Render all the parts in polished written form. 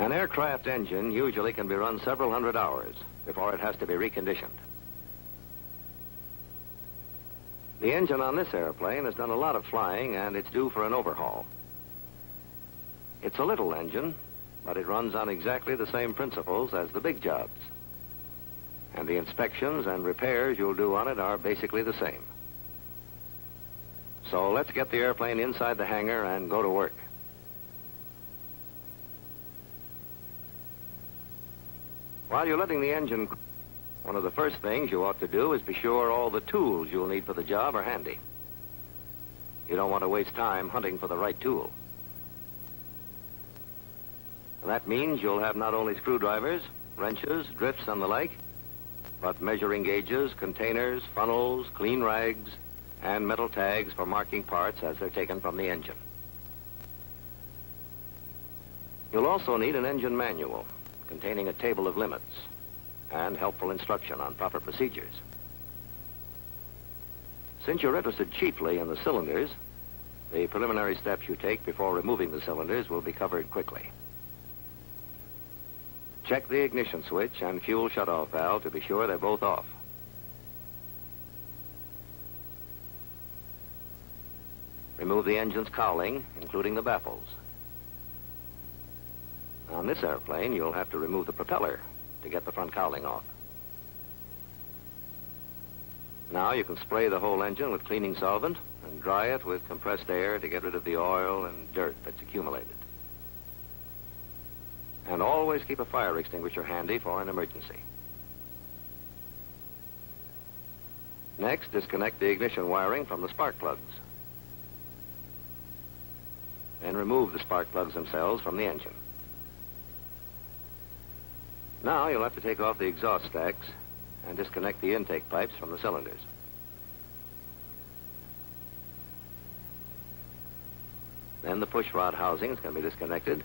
An aircraft engine usually can be run several hundred hours before it has to be reconditioned. The engine on this airplane has done a lot of flying, and it's due for an overhaul. It's a little engine, but it runs on exactly the same principles as the big jobs. And the inspections and repairs you'll do on it are basically the same. So let's get the airplane inside the hangar and go to work. While you're letting the engine cool, one of the first things you ought to do is be sure all the tools you'll need for the job are handy. You don't want to waste time hunting for the right tool. That means you'll have not only screwdrivers, wrenches, drifts, and the like, but measuring gauges, containers, funnels, clean rags, and metal tags for marking parts as they're taken from the engine. You'll also need an engine manual containing a table of limits and helpful instruction on proper procedures. Since you're interested chiefly in the cylinders, the preliminary steps you take before removing the cylinders will be covered quickly. Check the ignition switch and fuel shutoff valve to be sure they're both off. Remove the engine's cowling, including the baffles. On this airplane, you'll have to remove the propeller to get the front cowling off. Now you can spray the whole engine with cleaning solvent and dry it with compressed air to get rid of the oil and dirt that's accumulated. And always keep a fire extinguisher handy for an emergency. Next, disconnect the ignition wiring from the spark plugs. Then remove the spark plugs themselves from the engine. Now you'll have to take off the exhaust stacks and disconnect the intake pipes from the cylinders. Then the push rod housings can be disconnected,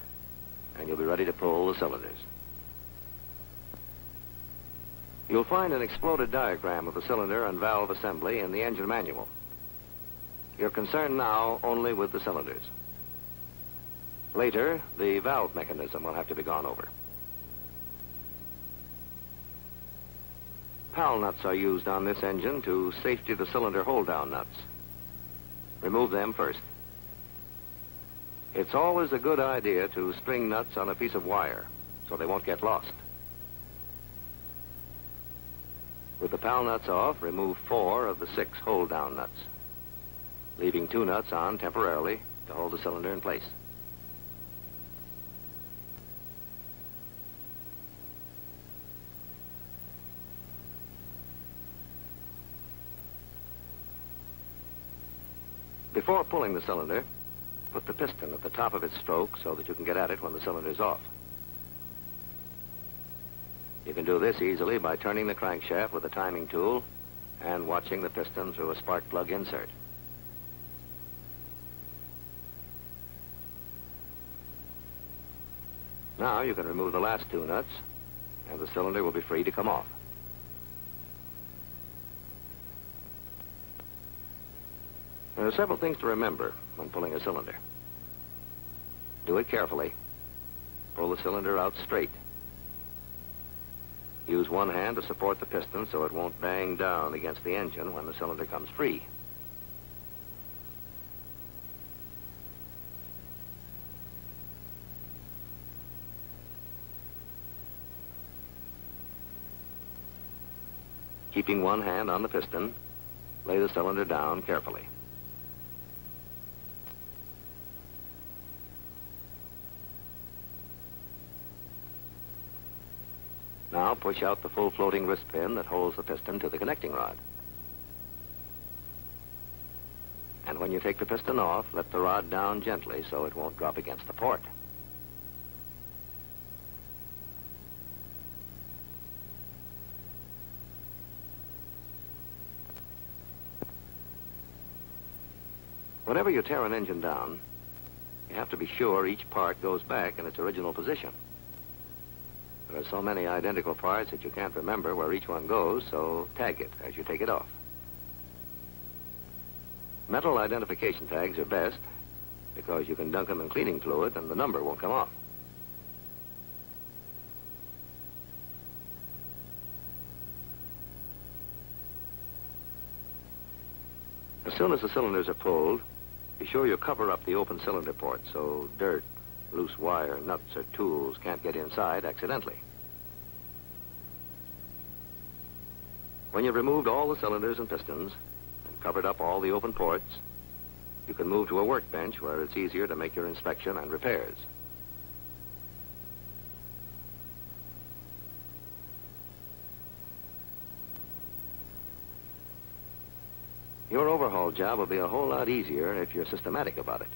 and you'll be ready to pull the cylinders. You'll find an exploded diagram of the cylinder and valve assembly in the engine manual. You're concerned now only with the cylinders. Later, the valve mechanism will have to be gone over. PAL nuts are used on this engine to safety the cylinder hold-down nuts. Remove them first. It's always a good idea to string nuts on a piece of wire so they won't get lost. With the PAL nuts off, remove 4 of the 6 hold-down nuts, leaving 2 nuts on temporarily to hold the cylinder in place. Before pulling the cylinder, put the piston at the top of its stroke so that you can get at it when the cylinder's off. You can do this easily by turning the crankshaft with a timing tool and watching the piston through a spark plug insert. Now you can remove the last 2 nuts, and the cylinder will be free to come off. There are several things to remember when pulling a cylinder. Do it carefully. Pull the cylinder out straight. Use one hand to support the piston so it won't bang down against the engine when the cylinder comes free. Keeping one hand on the piston, lay the cylinder down carefully. Now push out the full floating wrist pin that holds the piston to the connecting rod. And when you take the piston off, let the rod down gently so it won't drop against the port. Whenever you tear an engine down, you have to be sure each part goes back in its original position. There are so many identical parts that you can't remember where each one goes, so tag it as you take it off. Metal identification tags are best because you can dunk them in cleaning fluid and the number won't come off. As soon as the cylinders are pulled, be sure you cover up the open cylinder port so dirt, loose wire, nuts, or tools can't get inside accidentally. When you've removed all the cylinders and pistons and covered up all the open ports, you can move to a workbench where it's easier to make your inspection and repairs. Your overhaul job will be a whole lot easier if you're systematic about it.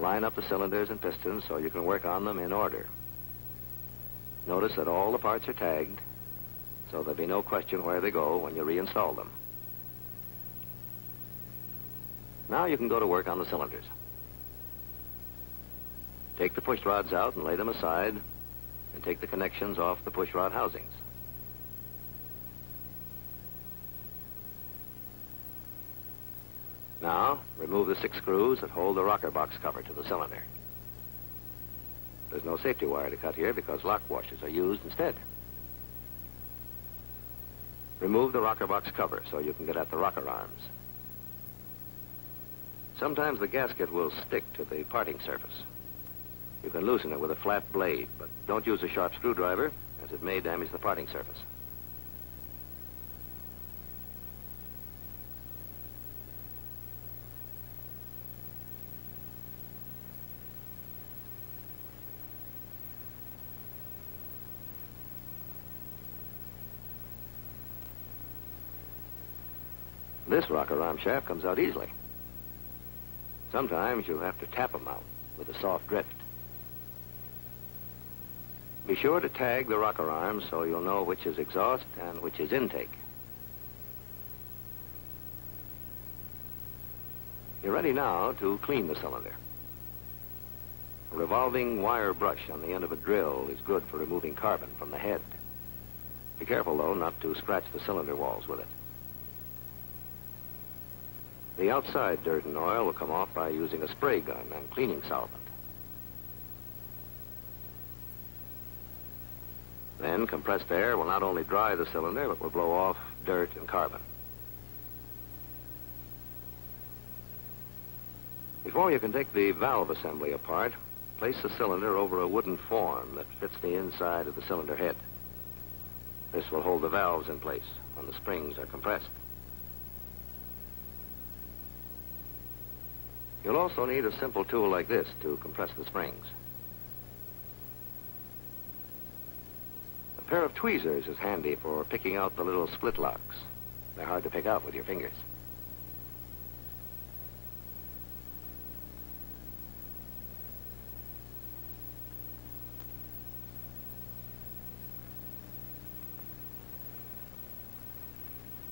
Line up the cylinders and pistons so you can work on them in order. Notice that all the parts are tagged, so there'll be no question where they go when you reinstall them. Now you can go to work on the cylinders. Take the push rods out and lay them aside, and take the connections off the push rod housings. Now, remove the 6 screws that hold the rocker box cover to the cylinder. There's no safety wire to cut here because lock washers are used instead. Remove the rocker box cover so you can get at the rocker arms. Sometimes the gasket will stick to the parting surface. You can loosen it with a flat blade, but don't use a sharp screwdriver, as it may damage the parting surface. This rocker arm shaft comes out easily. Sometimes you have to tap them out with a soft drift. Be sure to tag the rocker arms so you'll know which is exhaust and which is intake. You're ready now to clean the cylinder. A revolving wire brush on the end of a drill is good for removing carbon from the head. Be careful, though, not to scratch the cylinder walls with it. The outside dirt and oil will come off by using a spray gun and cleaning solvent. Then compressed air will not only dry the cylinder, but will blow off dirt and carbon. Before you can take the valve assembly apart, place the cylinder over a wooden form that fits the inside of the cylinder head. This will hold the valves in place when the springs are compressed. You'll also need a simple tool like this to compress the springs. A pair of tweezers is handy for picking out the little split locks. They're hard to pick out with your fingers.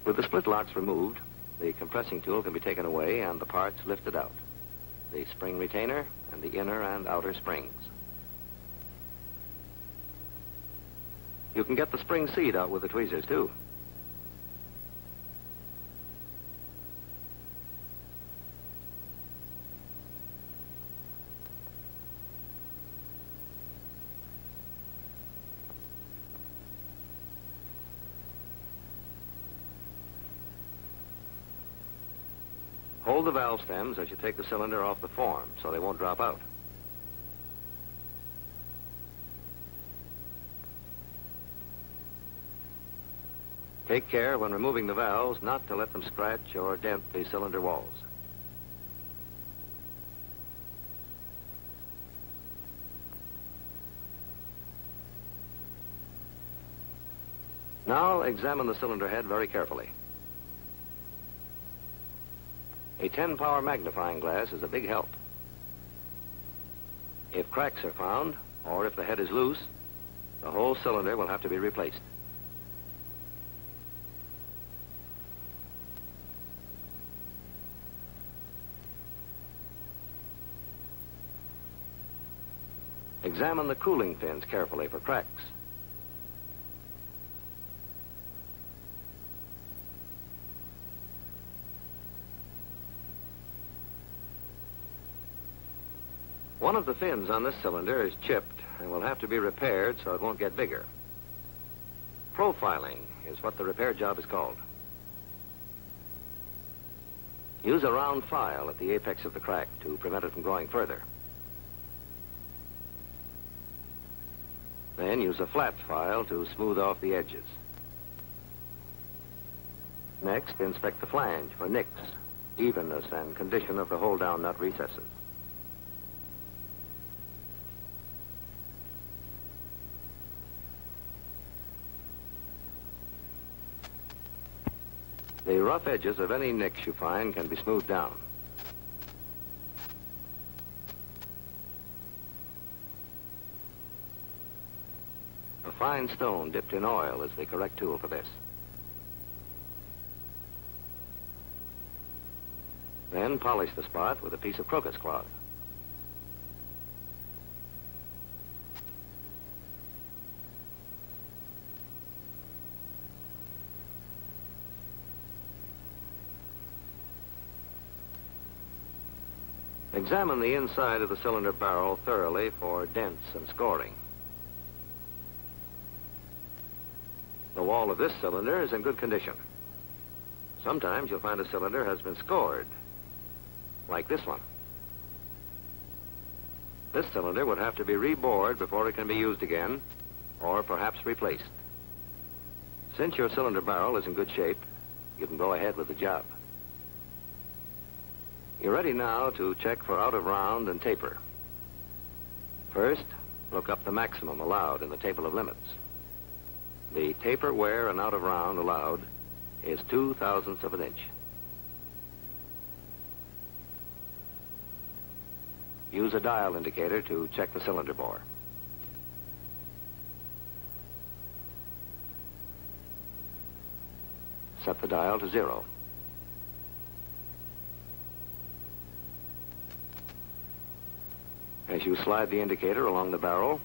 With the split locks removed, the compressing tool can be taken away and the parts lifted out. The spring retainer and the inner and outer springs. You can get the spring seat out with the tweezers, too. Hold the valve stems as you take the cylinder off the form so they won't drop out. Take care when removing the valves not to let them scratch or dent the cylinder walls. Now examine the cylinder head very carefully. A 10-power magnifying glass is a big help. If cracks are found, or if the head is loose, the whole cylinder will have to be replaced. Examine the cooling fins carefully for cracks. One of the fins on this cylinder is chipped and will have to be repaired so it won't get bigger. Profiling is what the repair job is called. Use a round file at the apex of the crack to prevent it from going further. Then use a flat file to smooth off the edges. Next, inspect the flange for nicks, evenness, and condition of the hold-down nut recesses. The rough edges of any nicks you find can be smoothed down. A fine stone dipped in oil is the correct tool for this. Then polish the spot with a piece of crocus cloth. Examine the inside of the cylinder barrel thoroughly for dents and scoring. The wall of this cylinder is in good condition. Sometimes you'll find a cylinder has been scored, like this one. This cylinder would have to be rebored before it can be used again, or perhaps replaced. Since your cylinder barrel is in good shape, you can go ahead with the job. You're ready now to check for out of round and taper. First, look up the maximum allowed in the table of limits. The taper, wear, and out of round allowed is 0.02 of an inch. Use a dial indicator to check the cylinder bore. Set the dial to 0. As you slide the indicator along the barrel,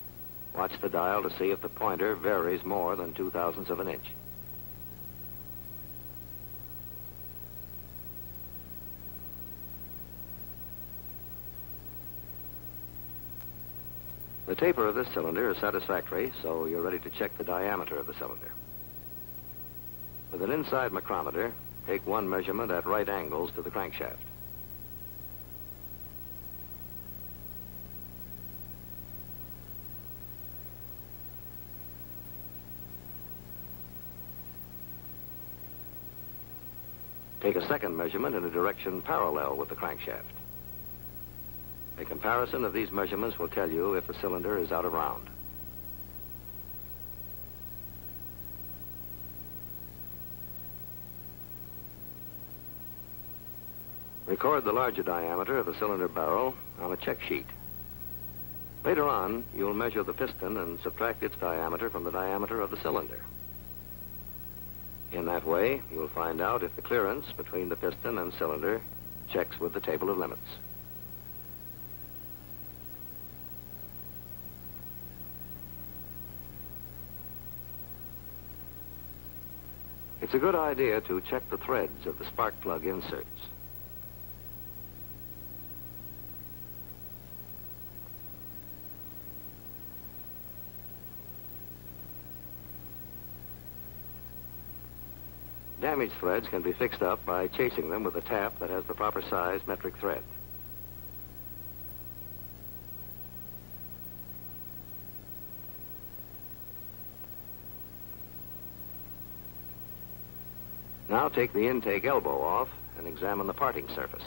watch the dial to see if the pointer varies more than 0.02 of an inch. The taper of this cylinder is satisfactory, so you're ready to check the diameter of the cylinder. With an inside micrometer, take one measurement at right angles to the crankshaft. Take a second measurement in a direction parallel with the crankshaft. A comparison of these measurements will tell you if the cylinder is out of round. Record the larger diameter of the cylinder barrel on a check sheet. Later on, you'll measure the piston and subtract its diameter from the diameter of the cylinder. In that way, you'll find out if the clearance between the piston and cylinder checks with the table of limits. It's a good idea to check the threads of the spark plug inserts. Damaged threads can be fixed up by chasing them with a tap that has the proper size metric thread. Now take the intake elbow off and examine the parting surface.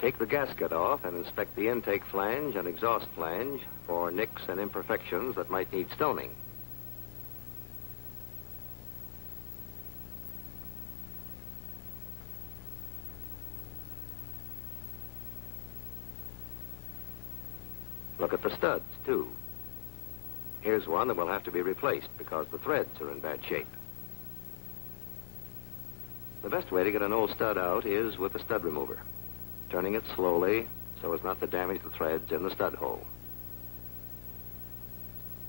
Take the gasket off and inspect the intake flange and exhaust flange for nicks and imperfections that might need stoning. Look at the studs, too. Here's one that will have to be replaced because the threads are in bad shape. The best way to get an old stud out is with the stud remover, turning it slowly so as not to damage the threads in the stud hole.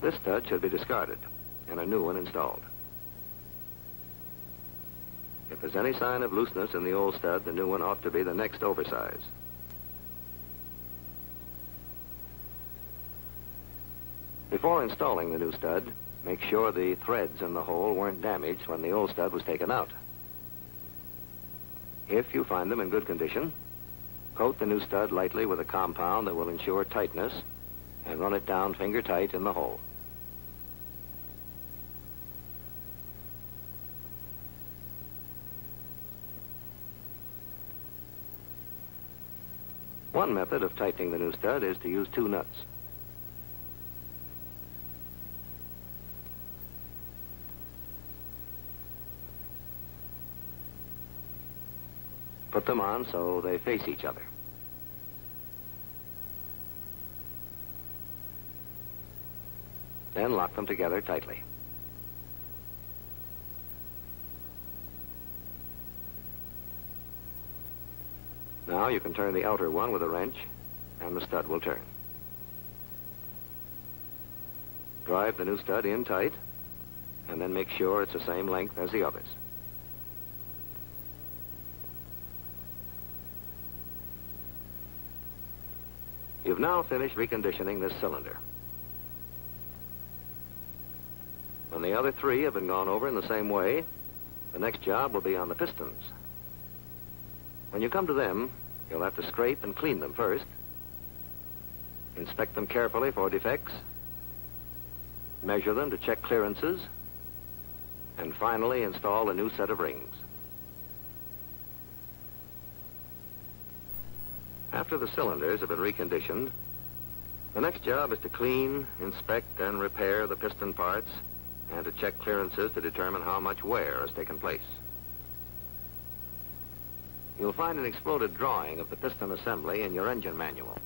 This stud should be discarded and a new one installed. If there's any sign of looseness in the old stud, the new one ought to be the next oversize. Before installing the new stud, Make sure the threads in the hole weren't damaged when the old stud was taken out. If you find them in good condition, coat the new stud lightly with a compound that will ensure tightness and run it down finger tight in the hole. One method of tightening the new stud is to use two nuts. Put them on so they face each other. Then lock them together tightly. Now you can turn the outer one with a wrench, and the stud will turn. Drive the new stud in tight, and then make sure it's the same length as the others. You've now finished reconditioning this cylinder. When the other three have been gone over in the same way, the next job will be on the pistons. When you come to them, you'll have to scrape and clean them first, inspect them carefully for defects, measure them to check clearances, and finally install a new set of rings. After the cylinders have been reconditioned, the next job is to clean, inspect, and repair the piston parts and to check clearances to determine how much wear has taken place. You'll find an exploded drawing of the piston assembly in your engine manual.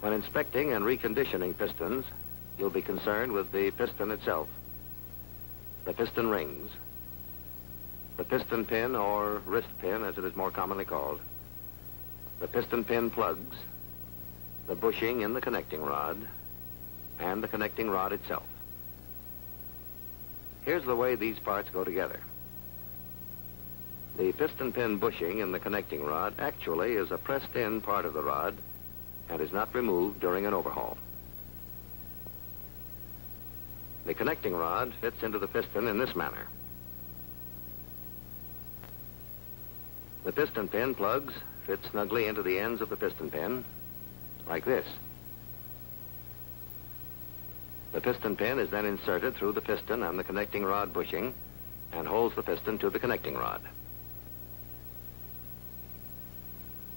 When inspecting and reconditioning pistons, you'll be concerned with the piston itself, the piston rings, the piston pin or wrist pin as it is more commonly called, the piston pin plugs, the bushing in the connecting rod, and the connecting rod itself. Here's the way these parts go together. The piston pin bushing in the connecting rod actually is a pressed-in part of the rod and is not removed during an overhaul. The connecting rod fits into the piston in this manner. The piston pin plugs fit snugly into the ends of the piston pin, like this. The piston pin is then inserted through the piston and the connecting rod bushing and holds the piston to the connecting rod.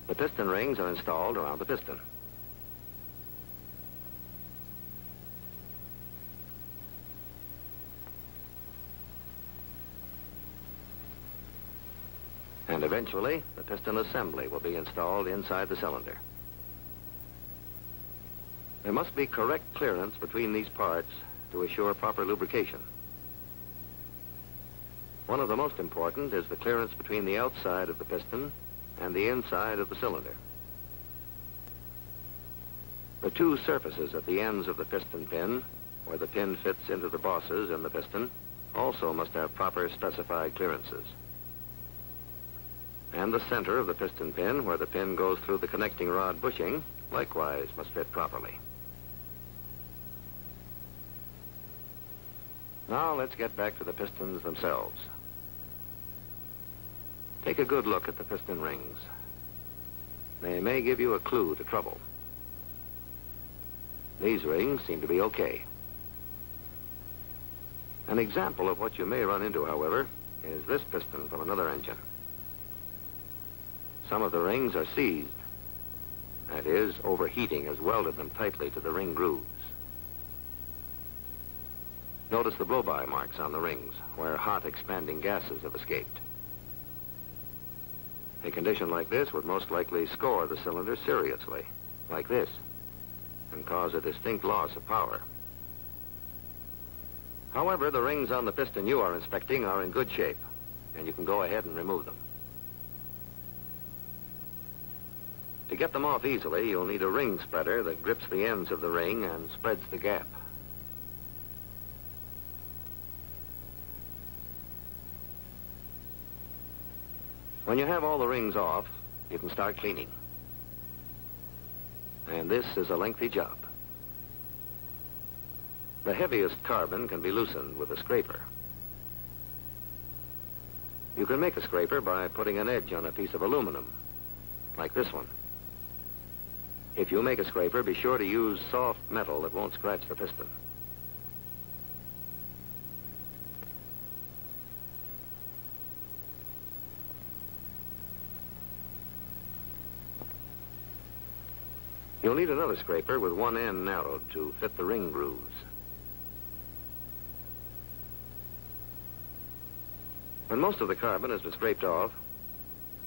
The piston rings are installed around the piston. And eventually, the piston assembly will be installed inside the cylinder. There must be correct clearance between these parts to assure proper lubrication. One of the most important is the clearance between the outside of the piston and the inside of the cylinder. The two surfaces at the ends of the piston pin, where the pin fits into the bosses in the piston, also must have proper specified clearances. And the center of the piston pin, where the pin goes through the connecting rod bushing, likewise must fit properly. Now let's get back to the pistons themselves. Take a good look at the piston rings. They may give you a clue to trouble. These rings seem to be okay. An example of what you may run into, however, is this piston from another engine. Some of the rings are seized. That is, overheating has welded them tightly to the ring grooves. Notice the blow-by marks on the rings, where hot expanding gases have escaped. A condition like this would most likely score the cylinder seriously, like this, and cause a distinct loss of power. However, the rings on the piston you are inspecting are in good shape, and you can go ahead and remove them. To get them off easily, you'll need a ring spreader that grips the ends of the ring and spreads the gap. When you have all the rings off, you can start cleaning. And this is a lengthy job. The heaviest carbon can be loosened with a scraper. You can make a scraper by putting an edge on a piece of aluminum, like this one. If you make a scraper, be sure to use soft metal that won't scratch the piston. You'll need another scraper with one end narrowed to fit the ring grooves. When most of the carbon has been scraped off,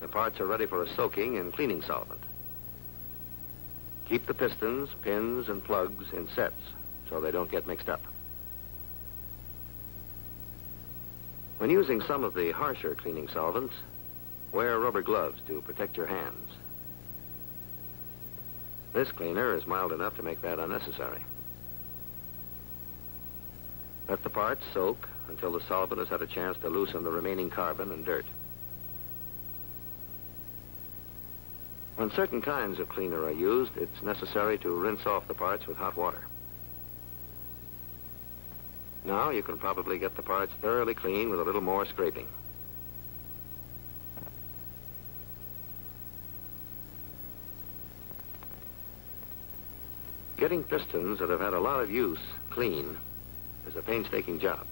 the parts are ready for a soaking in cleaning solvent. Keep the pistons, pins, and plugs in sets so they don't get mixed up. When using some of the harsher cleaning solvents, wear rubber gloves to protect your hands. This cleaner is mild enough to make that unnecessary. Let the parts soak until the solvent has had a chance to loosen the remaining carbon and dirt. When certain kinds of cleaner are used, it's necessary to rinse off the parts with hot water. Now you can probably get the parts thoroughly clean with a little more scraping. Getting pistons that have had a lot of use clean is a painstaking job.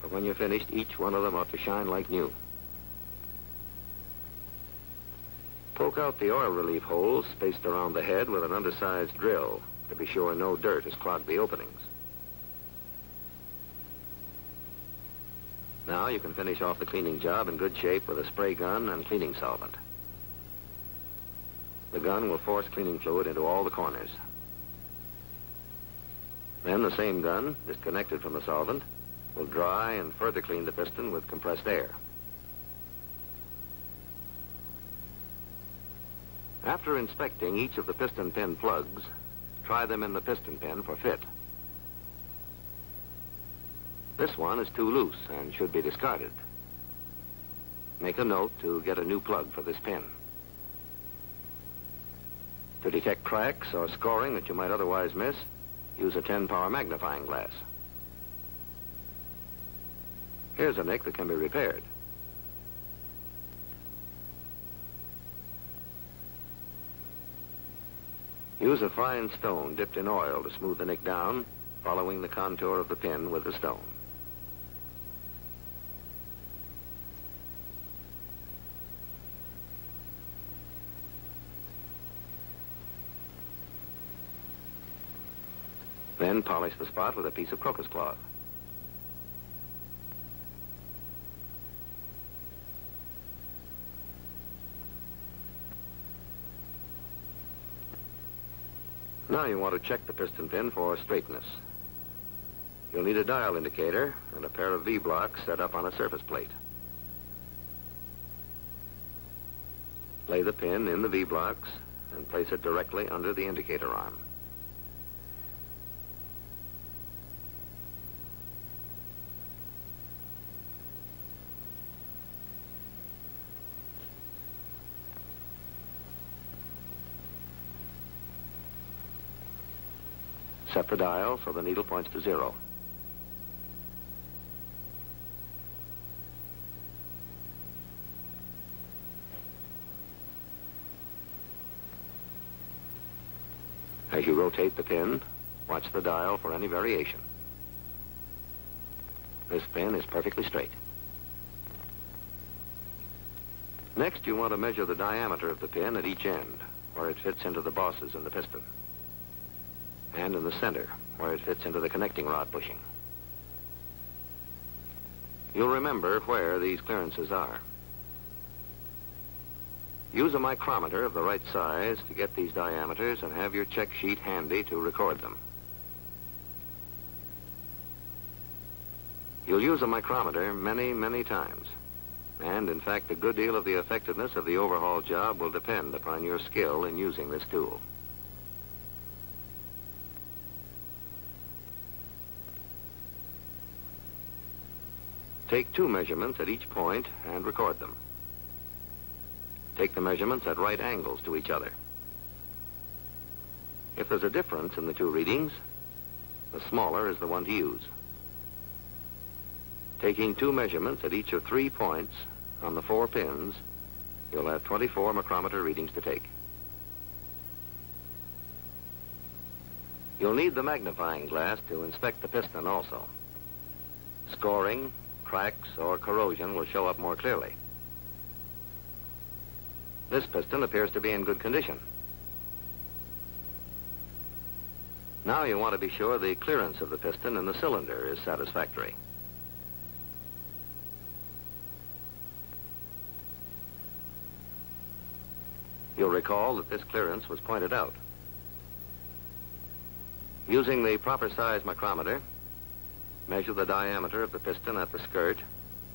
But when you're finished, each one of them ought to shine like new. Poke out the oil relief holes spaced around the head with an undersized drill to be sure no dirt has clogged the openings. Now you can finish off the cleaning job in good shape with a spray gun and cleaning solvent. The gun will force cleaning fluid into all the corners. Then the same gun, disconnected from the solvent, will dry and further clean the piston with compressed air. After inspecting each of the piston pin plugs, try them in the piston pin for fit. This one is too loose and should be discarded. Make a note to get a new plug for this pin. To detect cracks or scoring that you might otherwise miss, use a 10-power magnifying glass. Here's a nick that can be repaired. Use a fine stone dipped in oil to smooth the nick down, following the contour of the pin with the stone. Then polish the spot with a piece of crocus cloth. Now you want to check the piston pin for straightness. You'll need a dial indicator and a pair of V-blocks set up on a surface plate. Lay the pin in the V-blocks and place it directly under the indicator arm. Set the dial so the needle points to 0. As you rotate the pin, watch the dial for any variation. This pin is perfectly straight. Next, you want to measure the diameter of the pin at each end, where it fits into the bosses in the piston, and in the center, where it fits into the connecting rod bushing. You'll remember where these clearances are. Use a micrometer of the right size to get these diameters and have your check sheet handy to record them. You'll use a micrometer many, many times. And, in fact, a good deal of the effectiveness of the overhaul job will depend upon your skill in using this tool. Take 2 measurements at each point and record them. Take the measurements at right angles to each other. If there's a difference in the 2 readings, The smaller is the one to use. Taking 2 measurements at each of 3 points on the 4 pins, you'll have 24 micrometer readings to take. You'll need the magnifying glass to inspect the piston also. Scoring, cracks, or corrosion will show up more clearly. This piston appears to be in good condition. Now you want to be sure the clearance of the piston in the cylinder is satisfactory. You'll recall that this clearance was pointed out. Using the proper size micrometer, measure the diameter of the piston at the skirt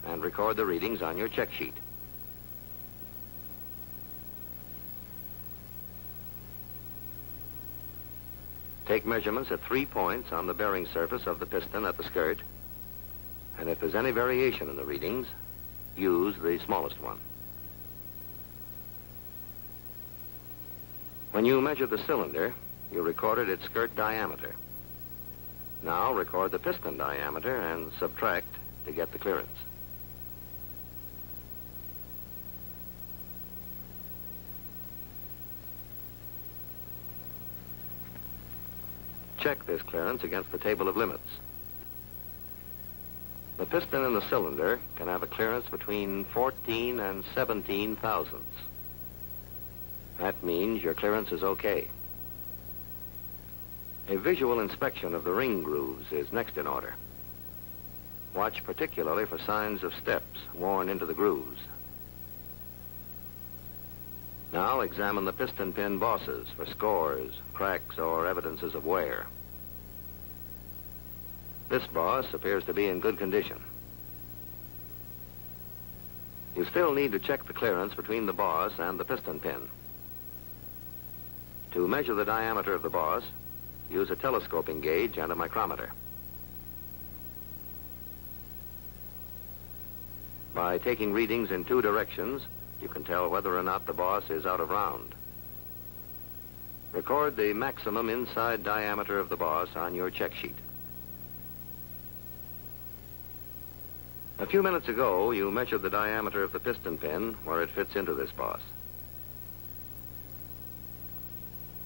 and record the readings on your check sheet. Take measurements at 3 points on the bearing surface of the piston at the skirt, and if there's any variation in the readings, use the smallest one. When you measure the cylinder, you recorded its skirt diameter. Now record the piston diameter and subtract to get the clearance. Check this clearance against the table of limits. The piston in the cylinder can have a clearance between 14 and 17 thousandths. That means your clearance is okay. A visual inspection of the ring grooves is next in order. Watch particularly for signs of steps worn into the grooves. Now examine the piston pin bosses for scores, cracks, or evidences of wear. This boss appears to be in good condition. You still need to check the clearance between the boss and the piston pin. To measure the diameter of the boss, use a telescoping gauge and a micrometer. By taking readings in 2 directions, you can tell whether or not the boss is out of round. Record the maximum inside diameter of the boss on your check sheet. A few minutes ago, you measured the diameter of the piston pin where it fits into this boss.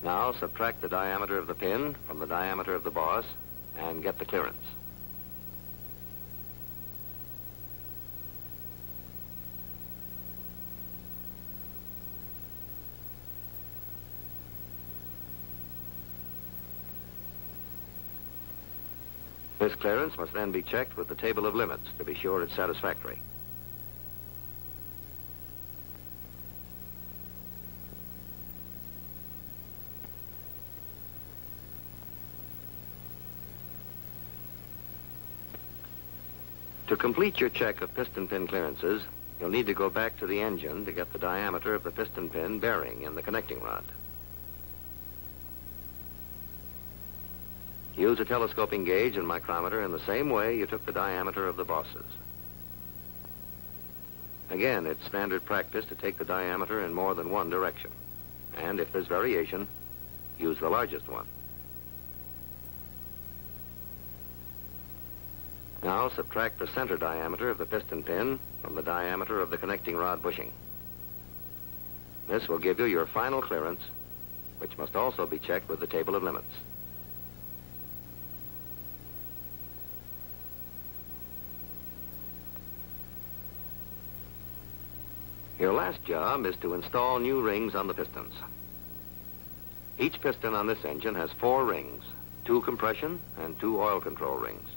Now subtract the diameter of the pin from the diameter of the boss and get the clearance. This clearance must then be checked with the table of limits to be sure it's satisfactory. To complete your check of piston pin clearances, you'll need to go back to the engine to get the diameter of the piston pin bearing in the connecting rod. Use a telescoping gauge and micrometer in the same way you took the diameter of the bosses. Again, it's standard practice to take the diameter in more than one direction. And if there's variation, use the largest one. Now subtract the center diameter of the piston pin from the diameter of the connecting rod bushing. This will give you your final clearance, which must also be checked with the table of limits. Your last job is to install new rings on the pistons. Each piston on this engine has 4 rings, 2 compression and 2 oil control rings.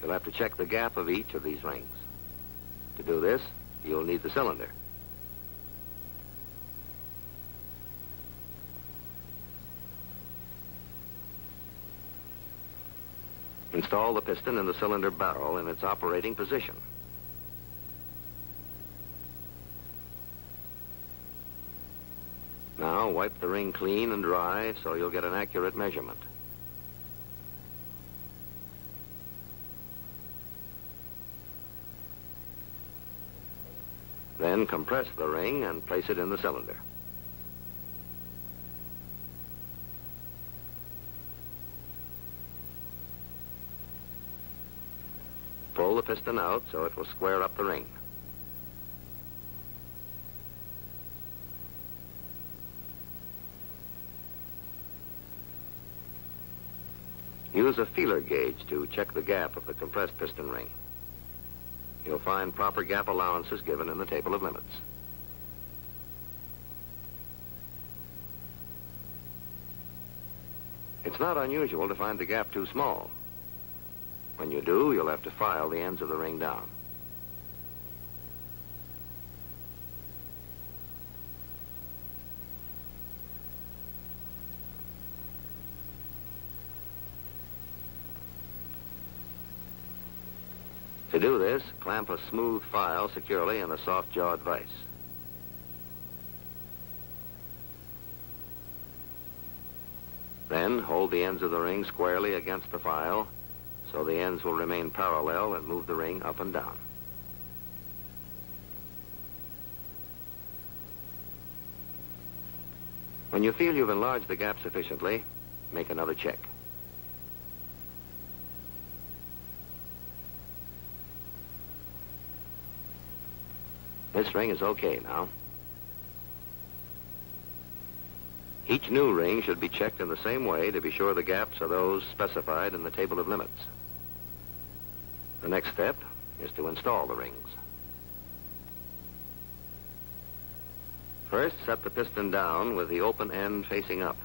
You'll have to check the gap of each of these rings. To do this, you'll need the cylinder. Install the piston in the cylinder barrel in its operating position. Now wipe the ring clean and dry so you'll get an accurate measurement. Then compress the ring and place it in the cylinder. piston out so it will square up the ring. Use a feeler gauge to check the gap of the compressed piston ring. You'll find proper gap allowances given in the table of limits. It's not unusual to find the gap too small. When you do, you'll have to file the ends of the ring down. To do this, clamp a smooth file securely in a soft-jawed vise. Then hold the ends of the ring squarely against the file so the ends will remain parallel and move the ring up and down. When you feel you've enlarged the gap sufficiently, make another check. This ring is okay now. Each new ring should be checked in the same way to be sure the gaps are those specified in the table of limits. The next step is to install the rings. First, set the piston down with the open end facing up.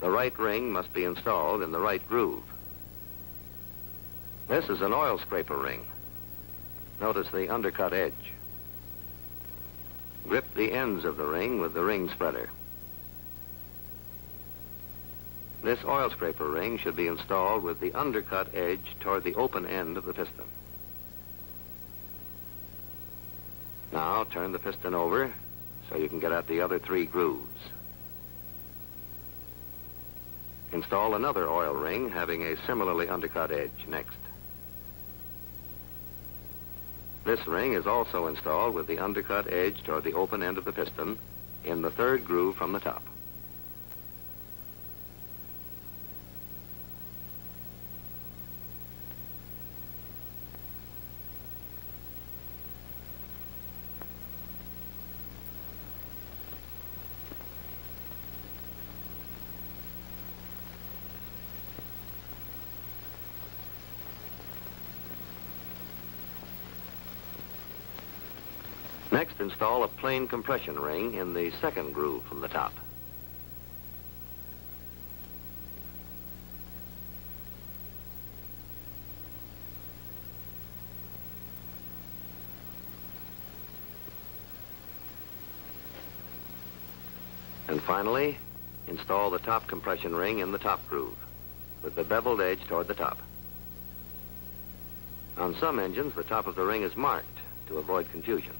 The right ring must be installed in the right groove. This is an oil scraper ring. Notice the undercut edge. Grip the ends of the ring with the ring spreader. This oil scraper ring should be installed with the undercut edge toward the open end of the piston. Now turn the piston over so you can get at the other three grooves. Install another oil ring having a similarly undercut edge next. This ring is also installed with the undercut edge toward the open end of the piston in the third groove from the top. Next, install a plain compression ring in the second groove from the top. And finally, install the top compression ring in the top groove, with the beveled edge toward the top. On some engines, the top of the ring is marked to avoid confusion.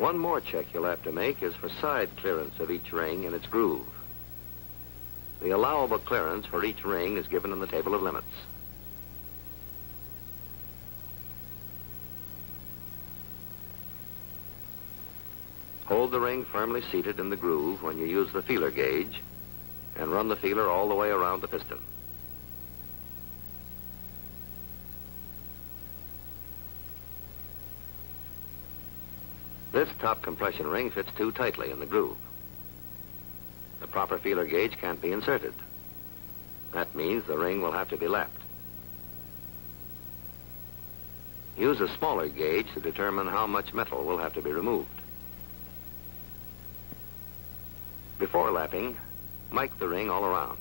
One more check you'll have to make is for side clearance of each ring in its groove. The allowable clearance for each ring is given in the table of limits. Hold the ring firmly seated in the groove when you use the feeler gauge and run the feeler all the way around the piston. This top compression ring fits too tightly in the groove. The proper feeler gauge can't be inserted. That means the ring will have to be lapped. Use a smaller gauge to determine how much metal will have to be removed. Before lapping, mic the ring all around.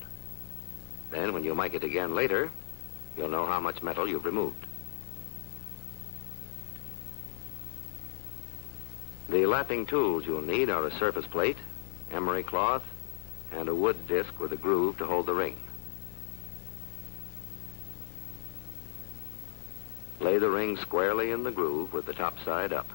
Then, when you mic it again later, you'll know how much metal you've removed. The lapping tools you'll need are a surface plate, emery cloth, and a wood disc with a groove to hold the ring. Lay the ring squarely in the groove with the top side up.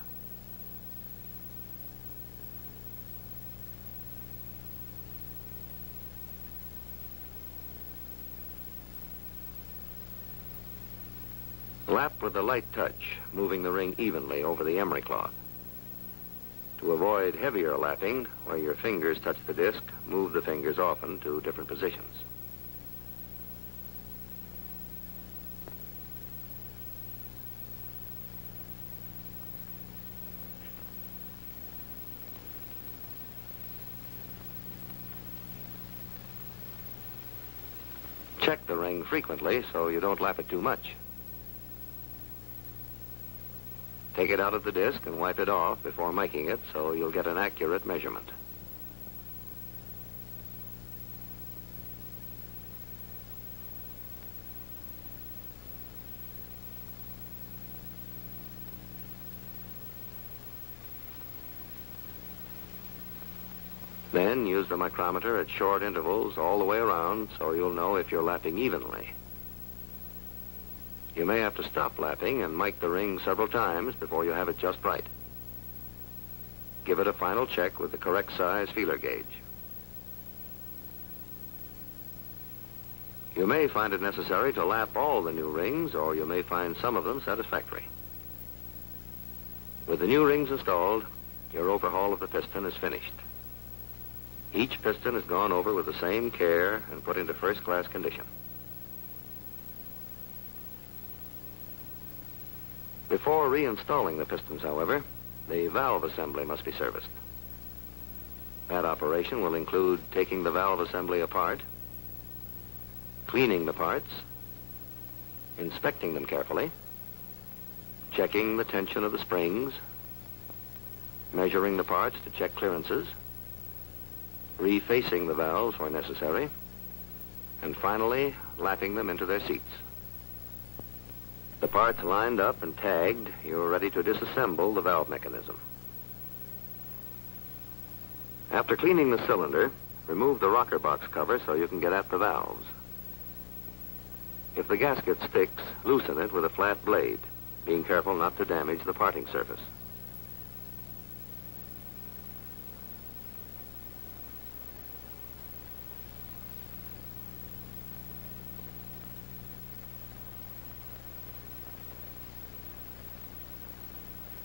Lap with a light touch, moving the ring evenly over the emery cloth. To avoid heavier lapping, where your fingers touch the disc, move the fingers often to different positions. Check the ring frequently so you don't lap it too much. Take it out of the disc and wipe it off before making it so you'll get an accurate measurement. Then use the micrometer at short intervals all the way around so you'll know if you're lapping evenly. You may have to stop lapping and mic the ring several times before you have it just right. Give it a final check with the correct size feeler gauge. You may find it necessary to lap all the new rings, or you may find some of them satisfactory. With the new rings installed, your overhaul of the piston is finished. Each piston has gone over with the same care and put into first-class condition. Before reinstalling the pistons, however, the valve assembly must be serviced. That operation will include taking the valve assembly apart, cleaning the parts, inspecting them carefully, checking the tension of the springs, measuring the parts to check clearances, refacing the valves where necessary, and finally, lapping them into their seats. The parts lined up and tagged, you're ready to disassemble the valve mechanism. After cleaning the cylinder, remove the rocker box cover so you can get at the valves. If the gasket sticks, loosen it with a flat blade, being careful not to damage the parting surface.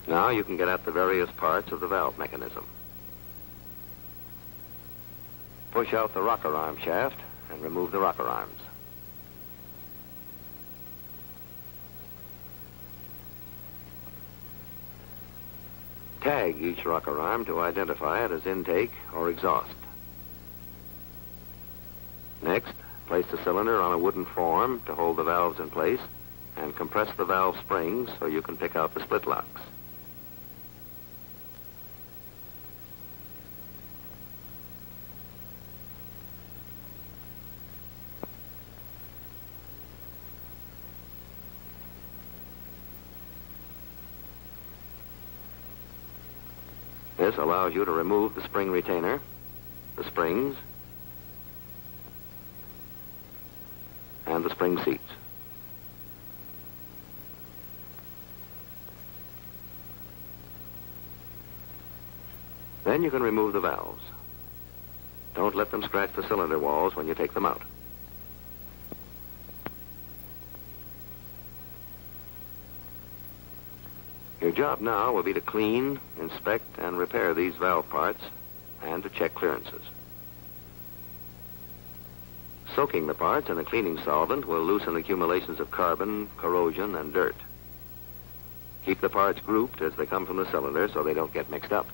Now you can get at the various parts of the valve mechanism. Push out the rocker arm shaft and remove the rocker arms. Tag each rocker arm to identify it as intake or exhaust. Next, place the cylinder on a wooden form to hold the valves in place and compress the valve springs so you can pick out the split locks. This allows you to remove the spring retainer, the springs, and the spring seats. Then you can remove the valves. Don't let them scratch the cylinder walls when you take them out. Your job now will be to clean, inspect, and repair these valve parts and to check clearances. Soaking the parts in a cleaning solvent will loosen accumulations of carbon, corrosion, and dirt. Keep the parts grouped as they come from the cylinder so they don't get mixed up.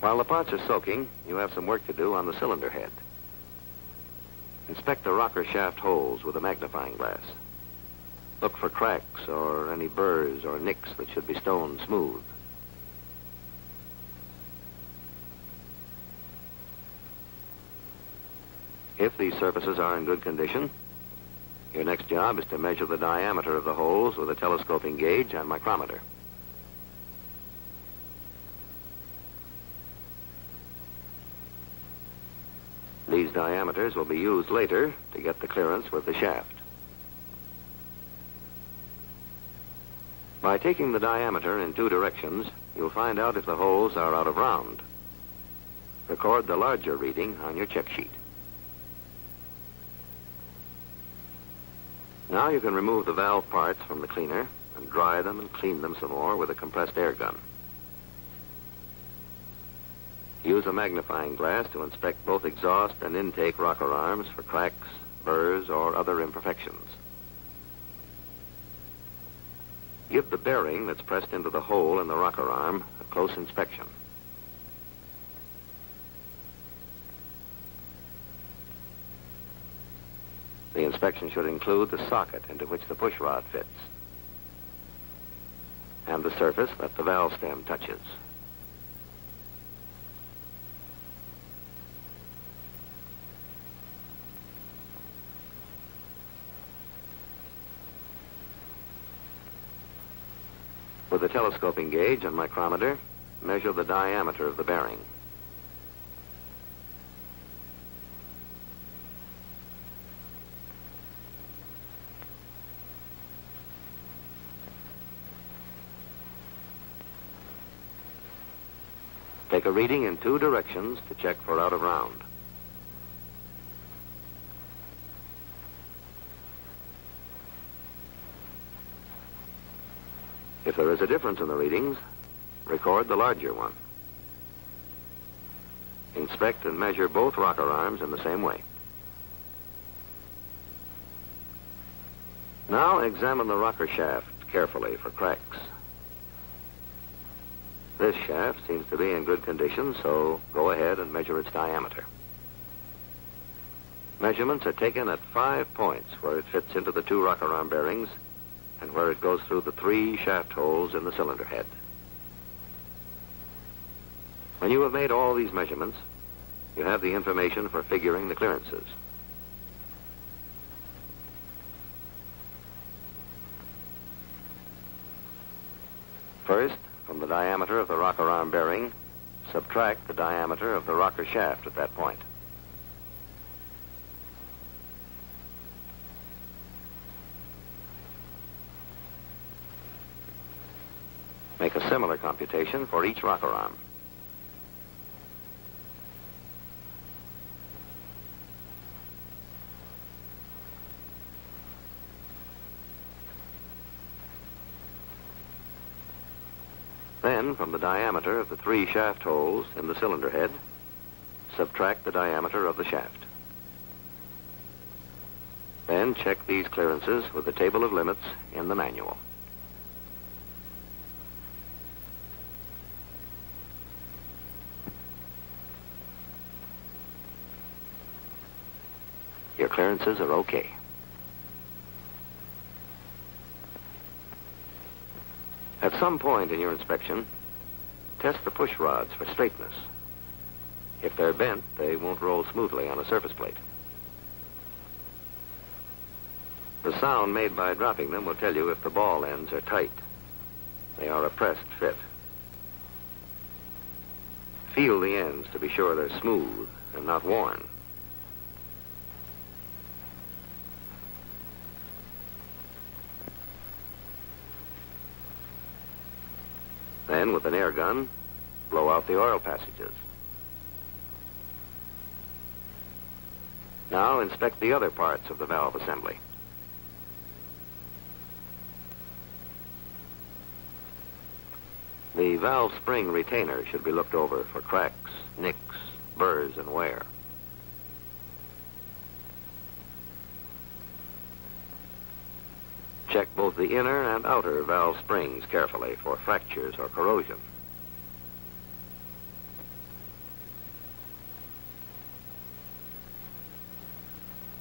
While the parts are soaking, you have some work to do on the cylinder head. Inspect the rocker shaft holes with a magnifying glass. Look for cracks or any burrs or nicks that should be stone smooth. If these surfaces are in good condition, your next job is to measure the diameter of the holes with a telescoping gauge and micrometer. These diameters will be used later to get the clearance with the shaft. By taking the diameter in two directions, you'll find out if the holes are out of round. Record the larger reading on your check sheet. Now you can remove the valve parts from the cleaner and dry them and clean them some more with a compressed air gun. Use a magnifying glass to inspect both exhaust and intake rocker arms for cracks, burrs, or other imperfections. Give the bearing that's pressed into the hole in the rocker arm a close inspection. The inspection should include the socket into which the push rod fits and the surface that the valve stem touches. With a telescoping gauge and micrometer, measure the diameter of the bearing. Take a reading in two directions to check for out of round. If there is a difference in the readings, record the larger one. Inspect and measure both rocker arms in the same way. Now examine the rocker shaft carefully for cracks. This shaft seems to be in good condition, so go ahead and measure its diameter. Measurements are taken at 5 points where it fits into the two rocker arm bearings and where it goes through the 3 shaft holes in the cylinder head. When you have made all these measurements, you have the information for figuring the clearances. First, from the diameter of the rocker arm bearing, subtract the diameter of the rocker shaft at that point. Make a similar computation for each rocker arm. Then, from the diameter of the 3 shaft holes in the cylinder head, subtract the diameter of the shaft. Then check these clearances with the table of limits in the manual. Your clearances are okay. At some point in your inspection, test the push rods for straightness. If they're bent, they won't roll smoothly on a surface plate. The sound made by dropping them will tell you if the ball ends are tight. They are a pressed fit. Feel the ends to be sure they're smooth and not worn. Then, with an air gun, blow out the oil passages. Now, inspect the other parts of the valve assembly. The valve spring retainer should be looked over for cracks, nicks, burrs, and wear. Check both the inner and outer valve springs carefully for fractures or corrosion.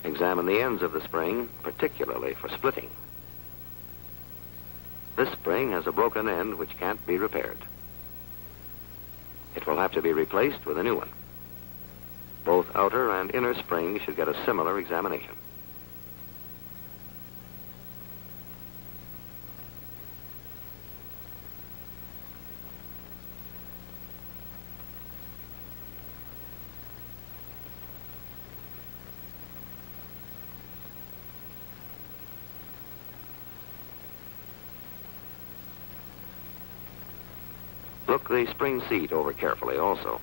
Examine the ends of the spring, particularly for splitting. This spring has a broken end which can't be repaired. It will have to be replaced with a new one. Both outer and inner springs should get a similar examination. Look the spring seat over carefully also.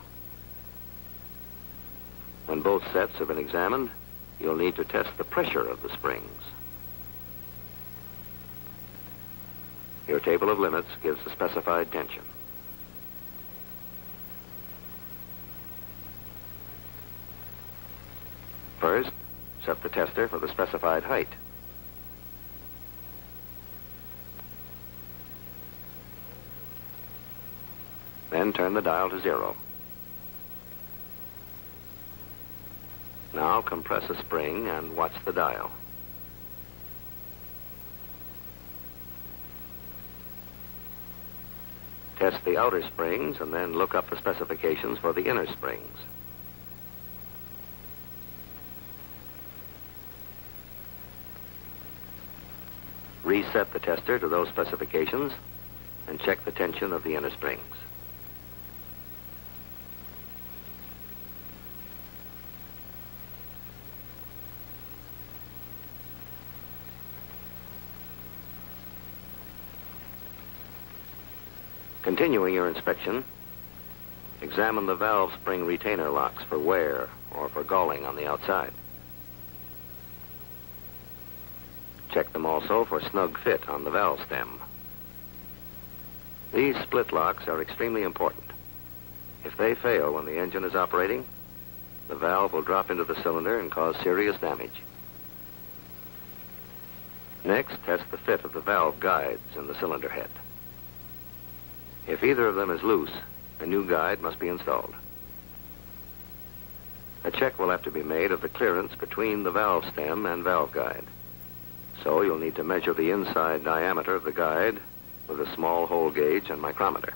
When both sets have been examined, you'll need to test the pressure of the springs. Your table of limits gives the specified tension. First, set the tester for the specified height. Then turn the dial to 0. Now compress a spring and watch the dial. Test the outer springs and then look up the specifications for the inner springs. Reset the tester to those specifications and check the tension of the inner springs. Continuing your inspection, examine the valve spring retainer locks for wear or for galling on the outside. Check them also for snug fit on the valve stem. These split locks are extremely important. If they fail when the engine is operating, the valve will drop into the cylinder and cause serious damage. Next, test the fit of the valve guides in the cylinder head. If either of them is loose, a new guide must be installed. A check will have to be made of the clearance between the valve stem and valve guide. So you'll need to measure the inside diameter of the guide with a small hole gauge and micrometer.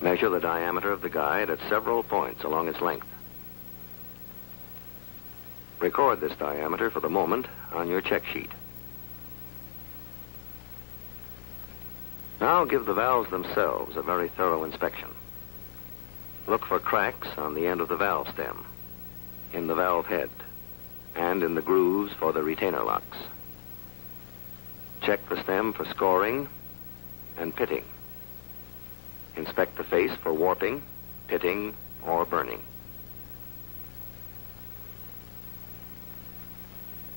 Measure the diameter of the guide at several points along its length. Record this diameter for the moment on your check sheet. Now give the valves themselves a very thorough inspection. Look for cracks on the end of the valve stem, in the valve head, and in the grooves for the retainer locks. Check the stem for scoring and pitting. Inspect the face for warping, pitting, or burning.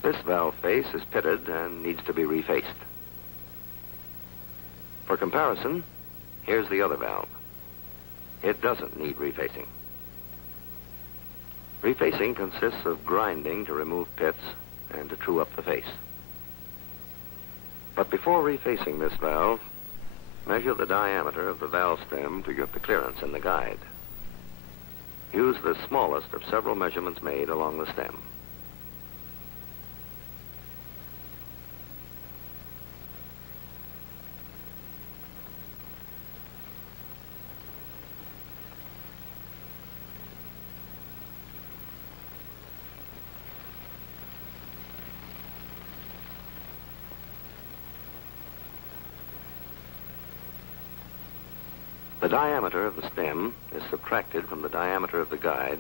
This valve face is pitted and needs to be refaced. For comparison, here's the other valve. It doesn't need refacing. Refacing consists of grinding to remove pits and to true up the face. But before refacing this valve, measure the diameter of the valve stem to get the clearance in the guide. Use the smallest of several measurements made along the stem. The diameter of the stem is subtracted from the diameter of the guide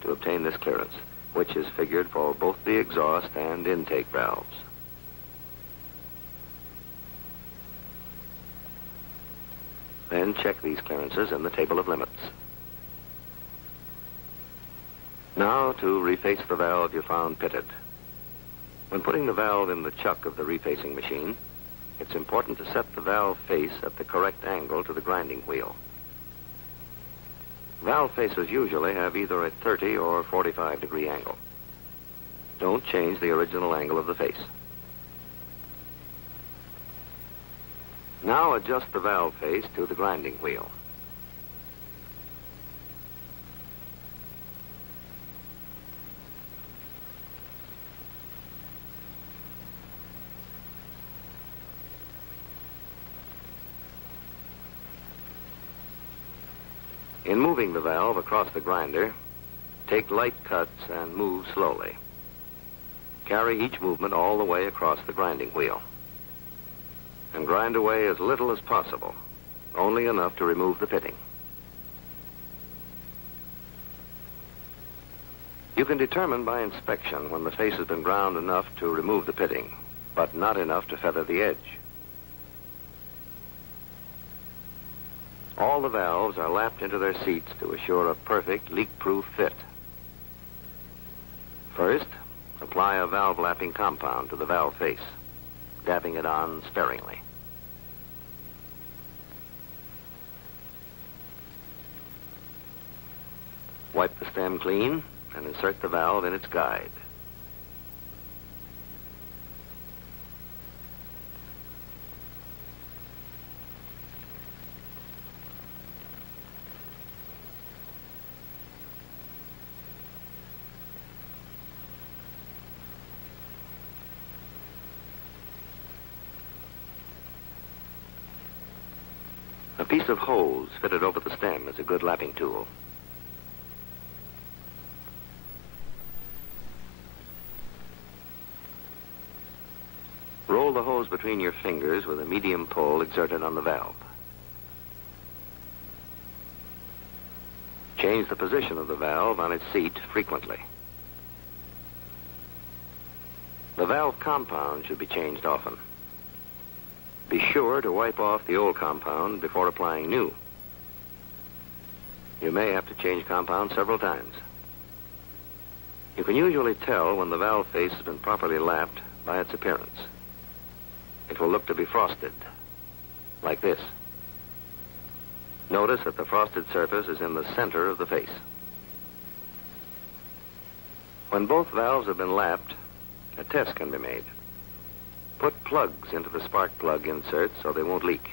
to obtain this clearance, which is figured for both the exhaust and intake valves. Then check these clearances in the table of limits. Now to reface the valve you found pitted. When putting the valve in the chuck of the refacing machine, it's important to set the valve face at the correct angle to the grinding wheel. Valve faces usually have either a 30 or 45 degree angle. Don't change the original angle of the face. Now adjust the valve face to the grinding wheel. In moving the valve across the grinder, take light cuts and move slowly. Carry each movement all the way across the grinding wheel. And grind away as little as possible, only enough to remove the pitting. You can determine by inspection when the face has been ground enough to remove the pitting, but not enough to feather the edge. All the valves are lapped into their seats to assure a perfect leak-proof fit. First, apply a valve lapping compound to the valve face, dabbing it on sparingly. Wipe the stem clean and insert the valve in its guide. piece of hose fitted over the stem is a good lapping tool. Roll the hose between your fingers with a medium pull exerted on the valve. Change the position of the valve on its seat frequently. The valve compound should be changed often. Be sure to wipe off the old compound before applying new. You may have to change compound several times. You can usually tell when the valve face has been properly lapped by its appearance. It will look to be frosted, like this. Notice that the frosted surface is in the center of the face. When both valves have been lapped, a test can be made. Put plugs into the spark plug inserts so they won't leak.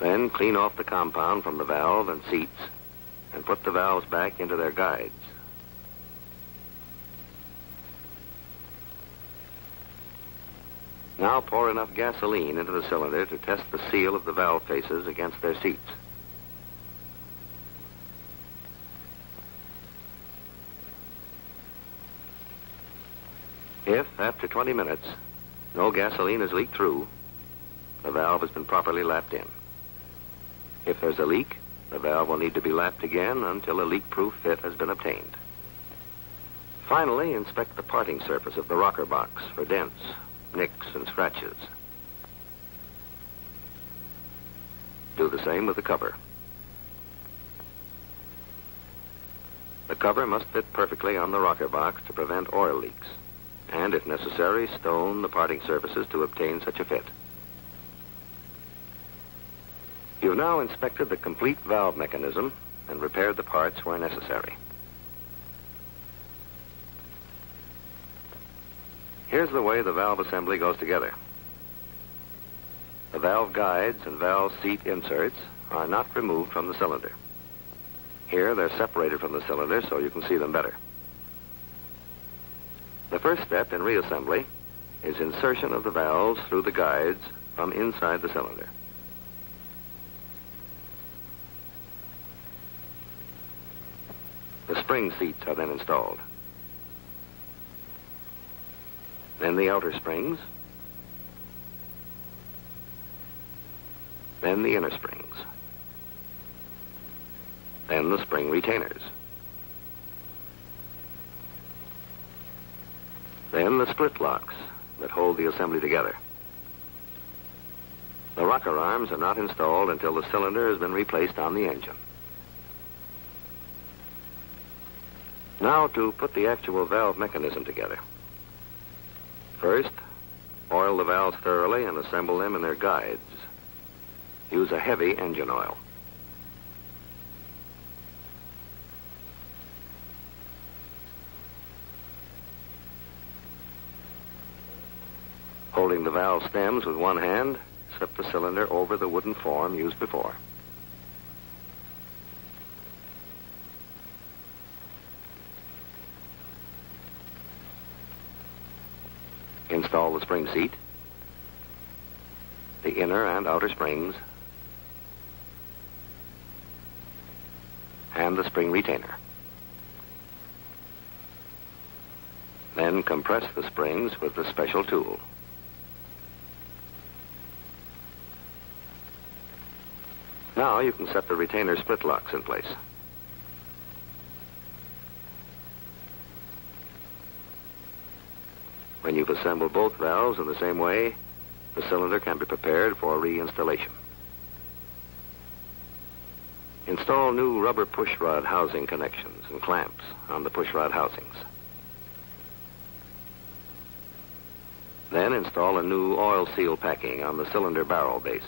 Then clean off the compound from the valve and seats and put the valves back into their guides. Now pour enough gasoline into the cylinder to test the seal of the valve faces against their seats. If, after 20 minutes, no gasoline is leaked through, the valve has been properly lapped in. If there's a leak, the valve will need to be lapped again until a leak-proof fit has been obtained. Finally, inspect the parting surface of the rocker box for dents, nicks, and scratches. Do the same with the cover. The cover must fit perfectly on the rocker box to prevent oil leaks, and, if necessary, stone the parting surfaces to obtain such a fit. You've now inspected the complete valve mechanism and repaired the parts where necessary. Here's the way the valve assembly goes together. The valve guides and valve seat inserts are not removed from the cylinder. Here they're separated from the cylinder so you can see them better. The first step in reassembly is insertion of the valves through the guides from inside the cylinder. The spring seats are then installed. Then the outer springs. Then the inner springs. Then the spring retainers. Then the split locks that hold the assembly together. The rocker arms are not installed until the cylinder has been replaced on the engine. Now to put the actual valve mechanism together. First, oil the valves thoroughly and assemble them in their guides. Use a heavy engine oil. Holding the valve stems with one hand, slip the cylinder over the wooden form used before. Install the spring seat, the inner and outer springs, and the spring retainer. Then compress the springs with the special tool. Now you can set the retainer split locks in place. When you've assembled both valves in the same way, the cylinder can be prepared for reinstallation. Install new rubber pushrod housing connections and clamps on the pushrod housings. Then install a new oil seal packing on the cylinder barrel base.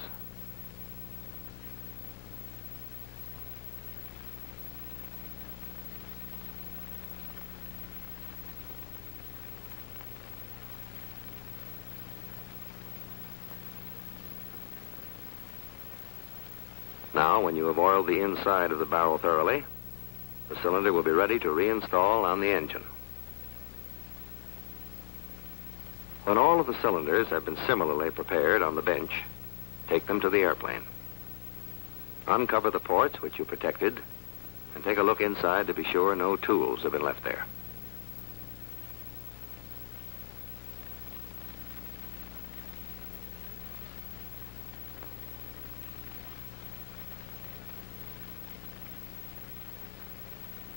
Now, when you have oiled the inside of the barrel thoroughly, the cylinder will be ready to reinstall on the engine. When all of the cylinders have been similarly prepared on the bench, take them to the airplane. Uncover the ports which you protected, and take a look inside to be sure no tools have been left there.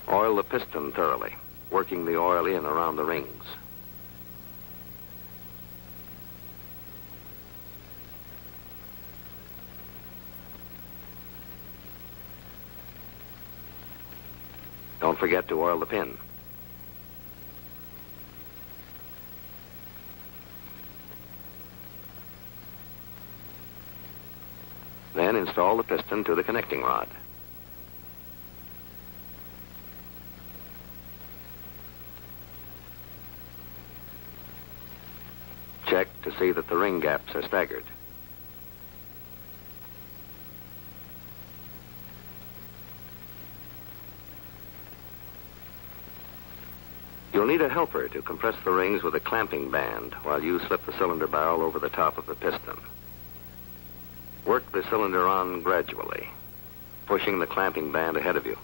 Oil the piston thoroughly, working the oil in around the rings. Don't forget to oil the pin. Then install the piston to the connecting rod. Check to see that the ring gaps are staggered. You'll need a helper to compress the rings with a clamping band while you slip the cylinder barrel over the top of the piston. Work the cylinder on gradually, pushing the clamping band ahead of you.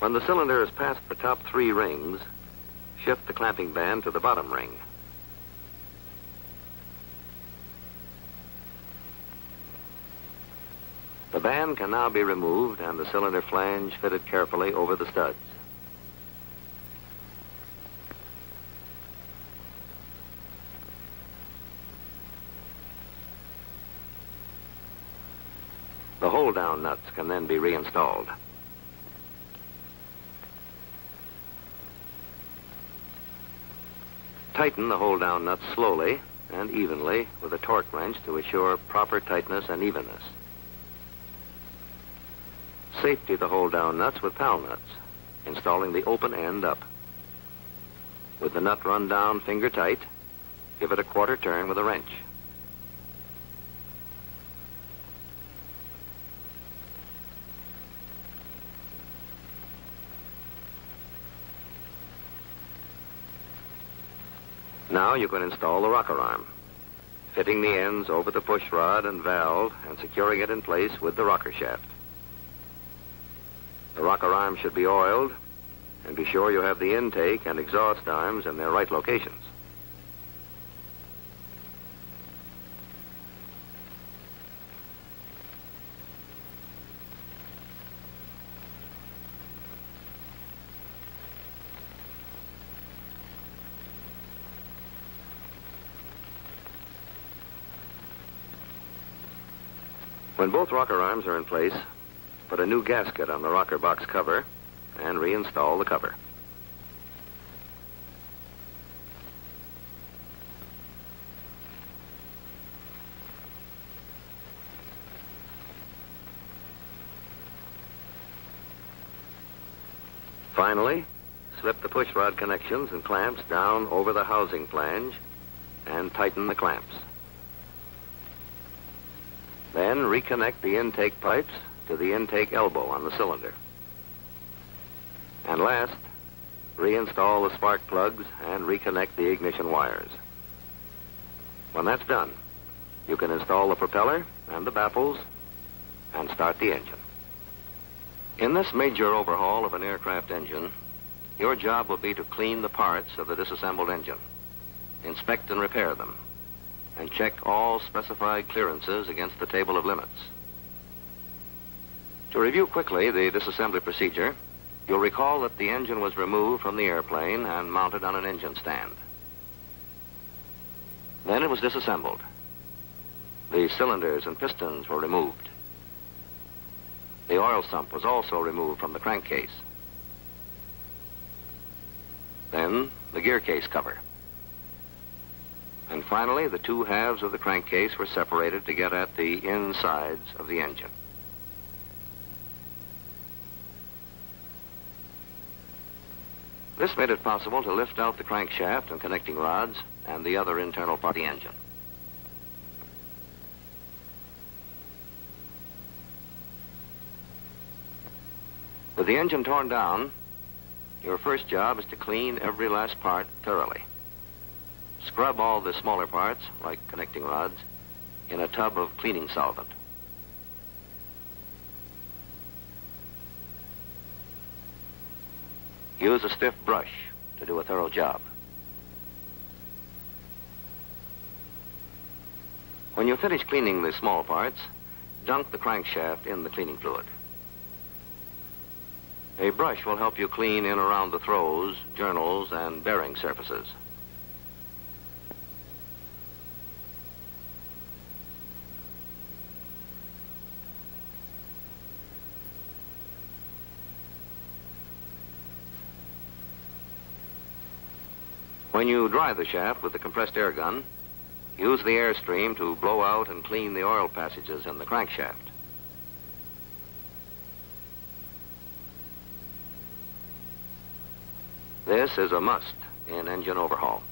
When the cylinder is past the top 3 rings, shift the clamping band to the bottom ring. The band can now be removed and the cylinder flange fitted carefully over the studs. The hold-down nuts can then be reinstalled. Tighten the hold-down nuts slowly and evenly with a torque wrench to assure proper tightness and evenness. Safety the hold-down nuts with pal nuts, installing the open end up. With the nut run down finger tight, give it a quarter turn with a wrench. Now you can install the rocker arm, fitting the ends over the push rod and valve and securing it in place with the rocker shaft. The rocker arm should be oiled, and be sure you have the intake and exhaust arms in their right locations. When both rocker arms are in place, put a new gasket on the rocker box cover and reinstall the cover. Finally, slip the push rod connections and clamps down over the housing flange and tighten the clamps. Then reconnect the intake pipes to the intake elbow on the cylinder. And last, reinstall the spark plugs and reconnect the ignition wires. When that's done, you can install the propeller and the baffles and start the engine. In this major overhaul of an aircraft engine, your job will be to clean the parts of the disassembled engine, inspect and repair them, and check all specified clearances against the table of limits. To review quickly the disassembly procedure, you'll recall that the engine was removed from the airplane and mounted on an engine stand. Then it was disassembled. The cylinders and pistons were removed. The oil sump was also removed from the crankcase. Then the gear case cover. And finally, the 2 halves of the crankcase were separated to get at the insides of the engine. This made it possible to lift out the crankshaft and connecting rods and the other internal part of the engine. With the engine torn down, your first job is to clean every last part thoroughly. Scrub all the smaller parts, like connecting rods, in a tub of cleaning solvent. Use a stiff brush to do a thorough job. When you finish cleaning the small parts, dunk the crankshaft in the cleaning fluid. A brush will help you clean in around the throws, journals, and bearing surfaces. When you dry the shaft with the compressed air gun, use the airstream to blow out and clean the oil passages in the crankshaft. This is a must in engine overhaul.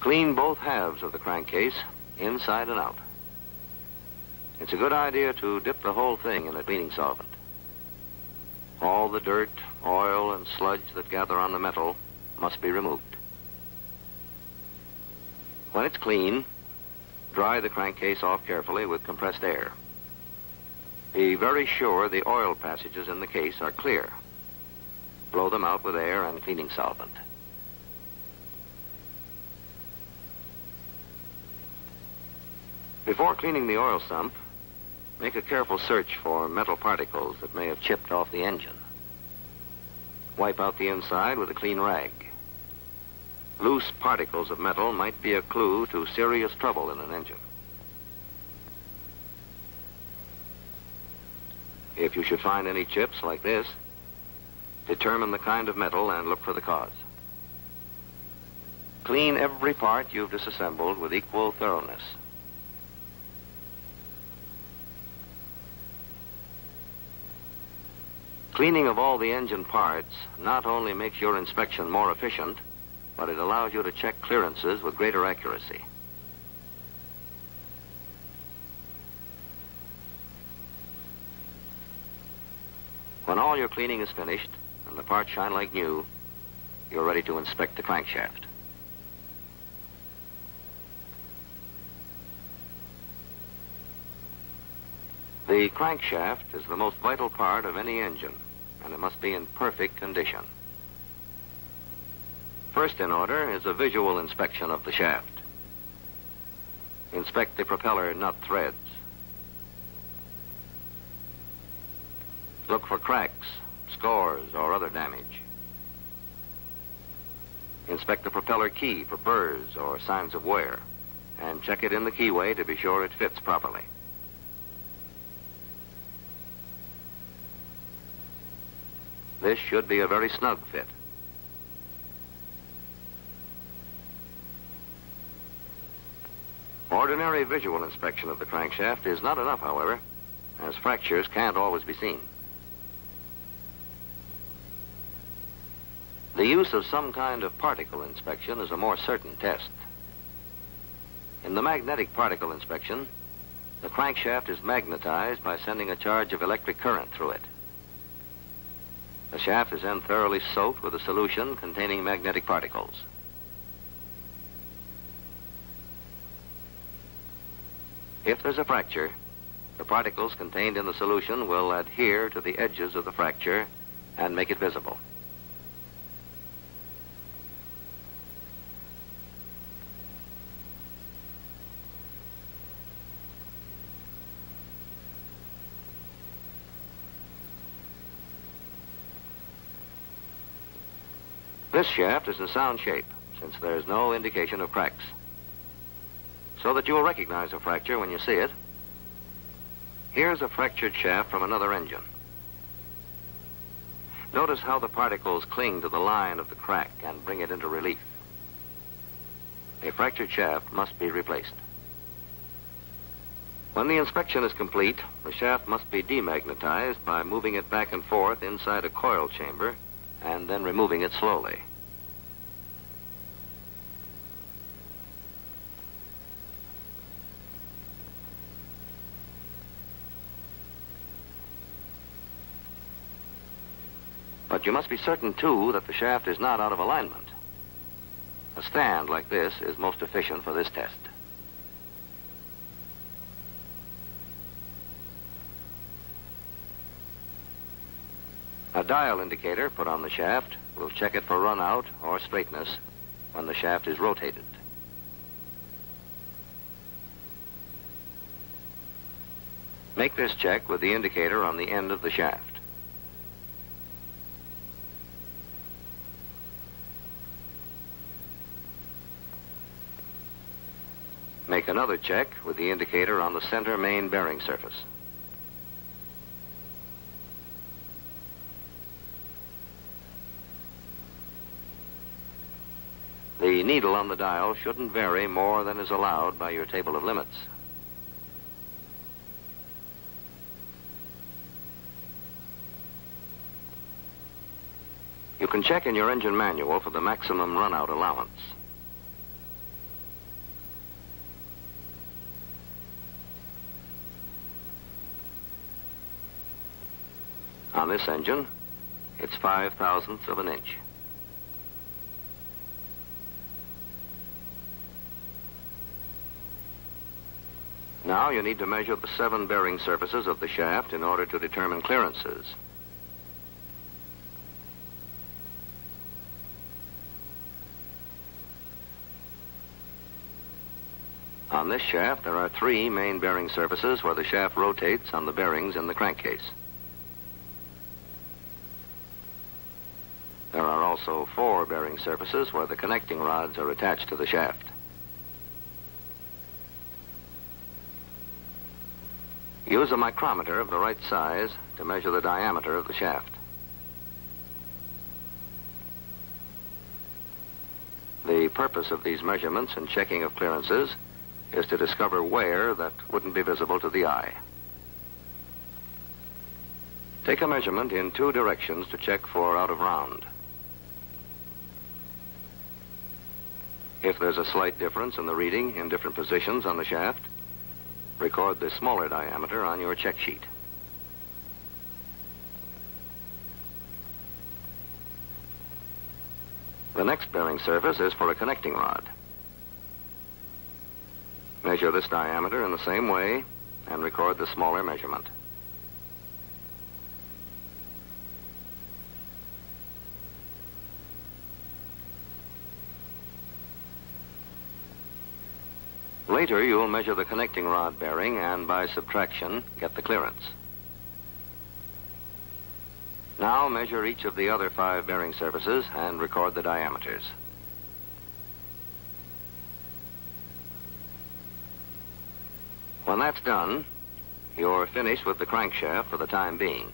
Clean both halves of the crankcase, inside and out. It's a good idea to dip the whole thing in a cleaning solvent. All the dirt, oil, and sludge that gather on the metal must be removed. When it's clean, dry the crankcase off carefully with compressed air. Be very sure the oil passages in the case are clear. Blow them out with air and cleaning solvent. Before cleaning the oil sump, make a careful search for metal particles that may have chipped off the engine. Wipe out the inside with a clean rag. Loose particles of metal might be a clue to serious trouble in an engine. If you should find any chips like this, determine the kind of metal and look for the cause. Clean every part you've disassembled with equal thoroughness. Cleaning of all the engine parts not only makes your inspection more efficient, but it allows you to check clearances with greater accuracy. When all your cleaning is finished and the parts shine like new, you're ready to inspect the crankshaft. The crankshaft is the most vital part of any engine, and it must be in perfect condition. First in order is a visual inspection of the shaft. Inspect the propeller nut threads. Look for cracks, scores, or other damage. Inspect the propeller key for burrs or signs of wear, and check it in the keyway to be sure it fits properly. This should be a very snug fit. Ordinary visual inspection of the crankshaft is not enough, however, as fractures can't always be seen. The use of some kind of particle inspection is a more certain test. In the magnetic particle inspection, the crankshaft is magnetized by sending a charge of electric current through it. The shaft is then thoroughly soaked with a solution containing magnetic particles. If there's a fracture, the particles contained in the solution will adhere to the edges of the fracture and make it visible. This shaft is in sound shape, since there's no indication of cracks. So that you will recognize a fracture when you see it, here's a fractured shaft from another engine. Notice how the particles cling to the line of the crack and bring it into relief. A fractured shaft must be replaced. When the inspection is complete, the shaft must be demagnetized by moving it back and forth inside a coil chamber and then removing it slowly. But you must be certain, too, that the shaft is not out of alignment. A stand like this is most efficient for this test. A dial indicator put on the shaft will check it for run-out or straightness when the shaft is rotated. Make this check with the indicator on the end of the shaft. Make another check with the indicator on the center main bearing surface. The needle on the dial shouldn't vary more than is allowed by your table of limits. You can check in your engine manual for the maximum run-out allowance. On this engine, it's 5/1000ths of an inch. Now you need to measure the 7 bearing surfaces of the shaft in order to determine clearances. On this shaft, there are 3 main bearing surfaces where the shaft rotates on the bearings in the crankcase. There are also 4 bearing surfaces where the connecting rods are attached to the shaft. Use a micrometer of the right size to measure the diameter of the shaft. The purpose of these measurements and checking of clearances is to discover wear that wouldn't be visible to the eye. Take a measurement in 2 directions to check for out of round. If there's a slight difference in the reading in different positions on the shaft, record the smaller diameter on your check sheet. The next bearing surface is for a connecting rod. Measure this diameter in the same way and record the smaller measurement. Later, you'll measure the connecting rod bearing and, by subtraction, get the clearance. Now measure each of the other 5 bearing surfaces and record the diameters. When that's done, you're finished with the crankshaft for the time being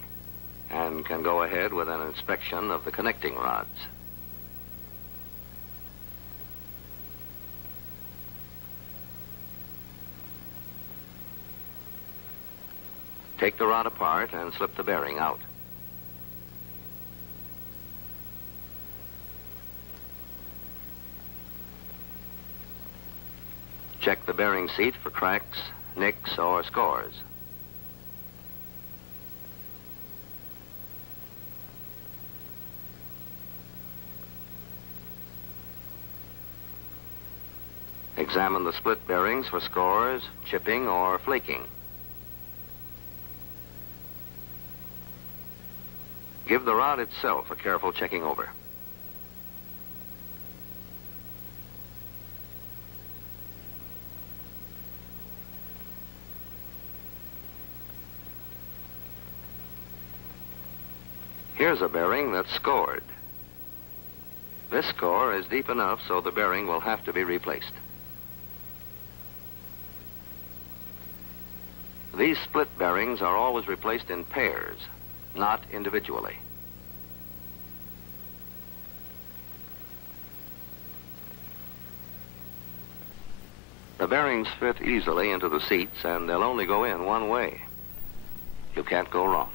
and can go ahead with an inspection of the connecting rods. Take the rod apart and slip the bearing out. Check the bearing seat for cracks, nicks, or scores. Examine the split bearings for scores, chipping, or flaking. Give the rod itself a careful checking over. Here's a bearing that's scored. This score is deep enough so the bearing will have to be replaced. These split bearings are always replaced in pairs, not individually. The bearings fit easily into the seats, and they'll only go in one way. You can't go wrong.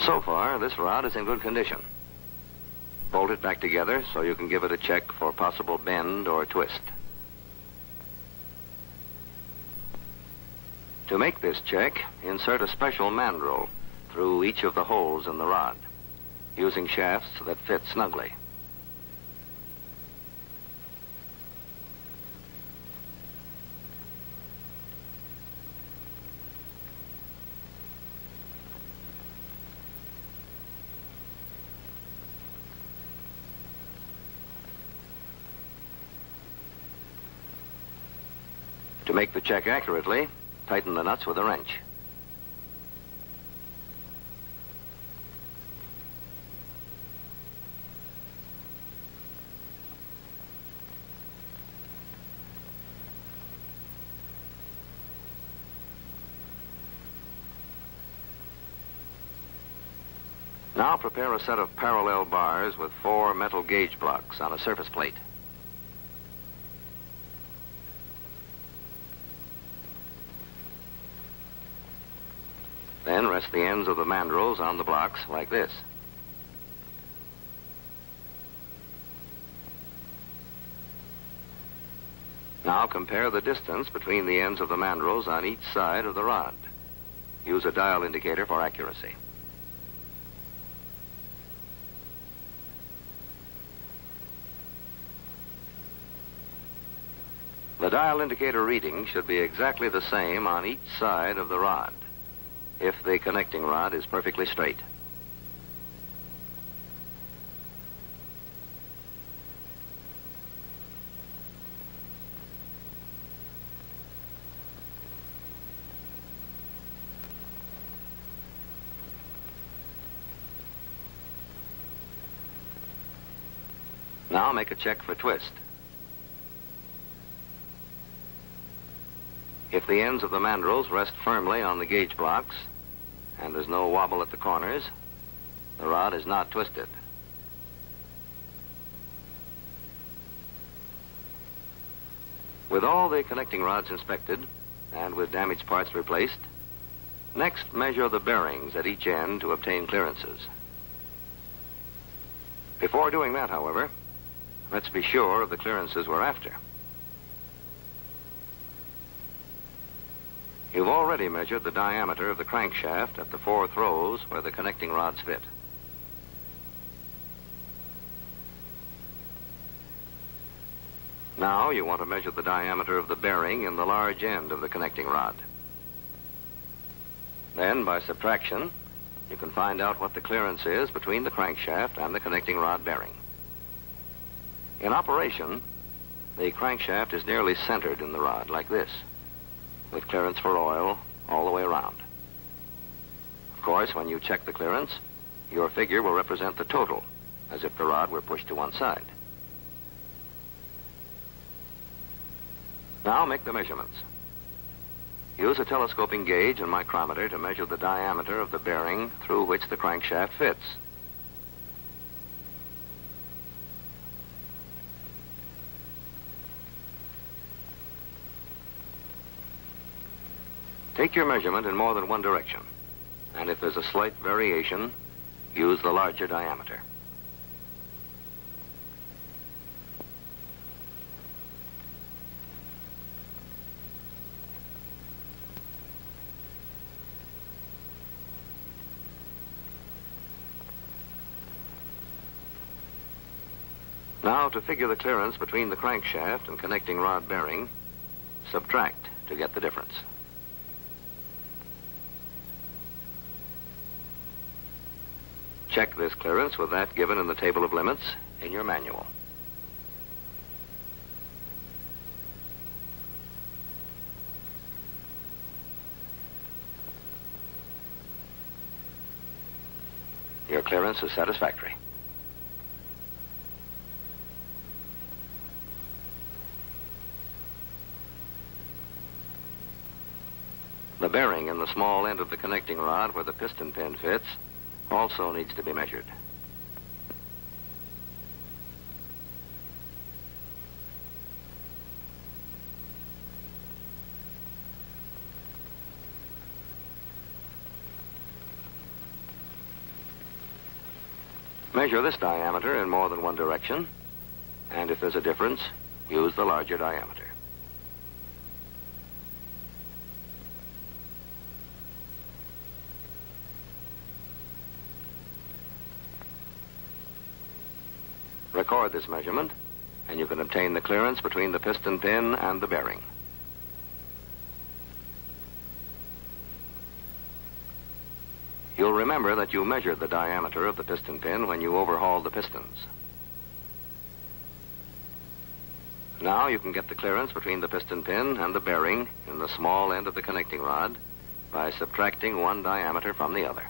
So far, this rod is in good condition. Bolt it back together so you can give it a check for possible bend or twist. To make this check, insert a special mandrel through each of the holes in the rod, using shafts that fit snugly. To make the check accurately, tighten the nuts with a wrench. Now prepare a set of parallel bars with 4 metal gauge blocks on a surface plate. Then rest the ends of the mandrels on the blocks like this. Now compare the distance between the ends of the mandrels on each side of the rod. Use a dial indicator for accuracy. The dial indicator reading should be exactly the same on each side of the rod, if the connecting rod is perfectly straight. Now make a check for twist. If the ends of the mandrels rest firmly on the gauge blocks and there's no wobble at the corners, the rod is not twisted. With all the connecting rods inspected and with damaged parts replaced, next measure the bearings at each end to obtain clearances. Before doing that, however, let's be sure of the clearances we're after. You've already measured the diameter of the crankshaft at the 4 throws where the connecting rods fit. Now you want to measure the diameter of the bearing in the large end of the connecting rod. Then, by subtraction, you can find out what the clearance is between the crankshaft and the connecting rod bearing. In operation, the crankshaft is nearly centered in the rod, like this, with clearance for oil all the way around. Of course, when you check the clearance, your figure will represent the total, as if the rod were pushed to one side. Now make the measurements. Use a telescoping gauge and micrometer to measure the diameter of the bearing through which the crankshaft fits. Take your measurement in more than one direction, and if there's a slight variation, use the larger diameter. Now, to figure the clearance between the crankshaft and connecting rod bearing, subtract to get the difference. Check this clearance with that given in the table of limits in your manual. Your clearance is satisfactory. The bearing in the small end of the connecting rod where the piston pin fits also needs to be measured. Measure this diameter in more than one direction, and if there's a difference, use the larger diameter. Record this measurement, and you can obtain the clearance between the piston pin and the bearing. You'll remember that you measured the diameter of the piston pin when you overhauled the pistons. Now you can get the clearance between the piston pin and the bearing in the small end of the connecting rod by subtracting one diameter from the other.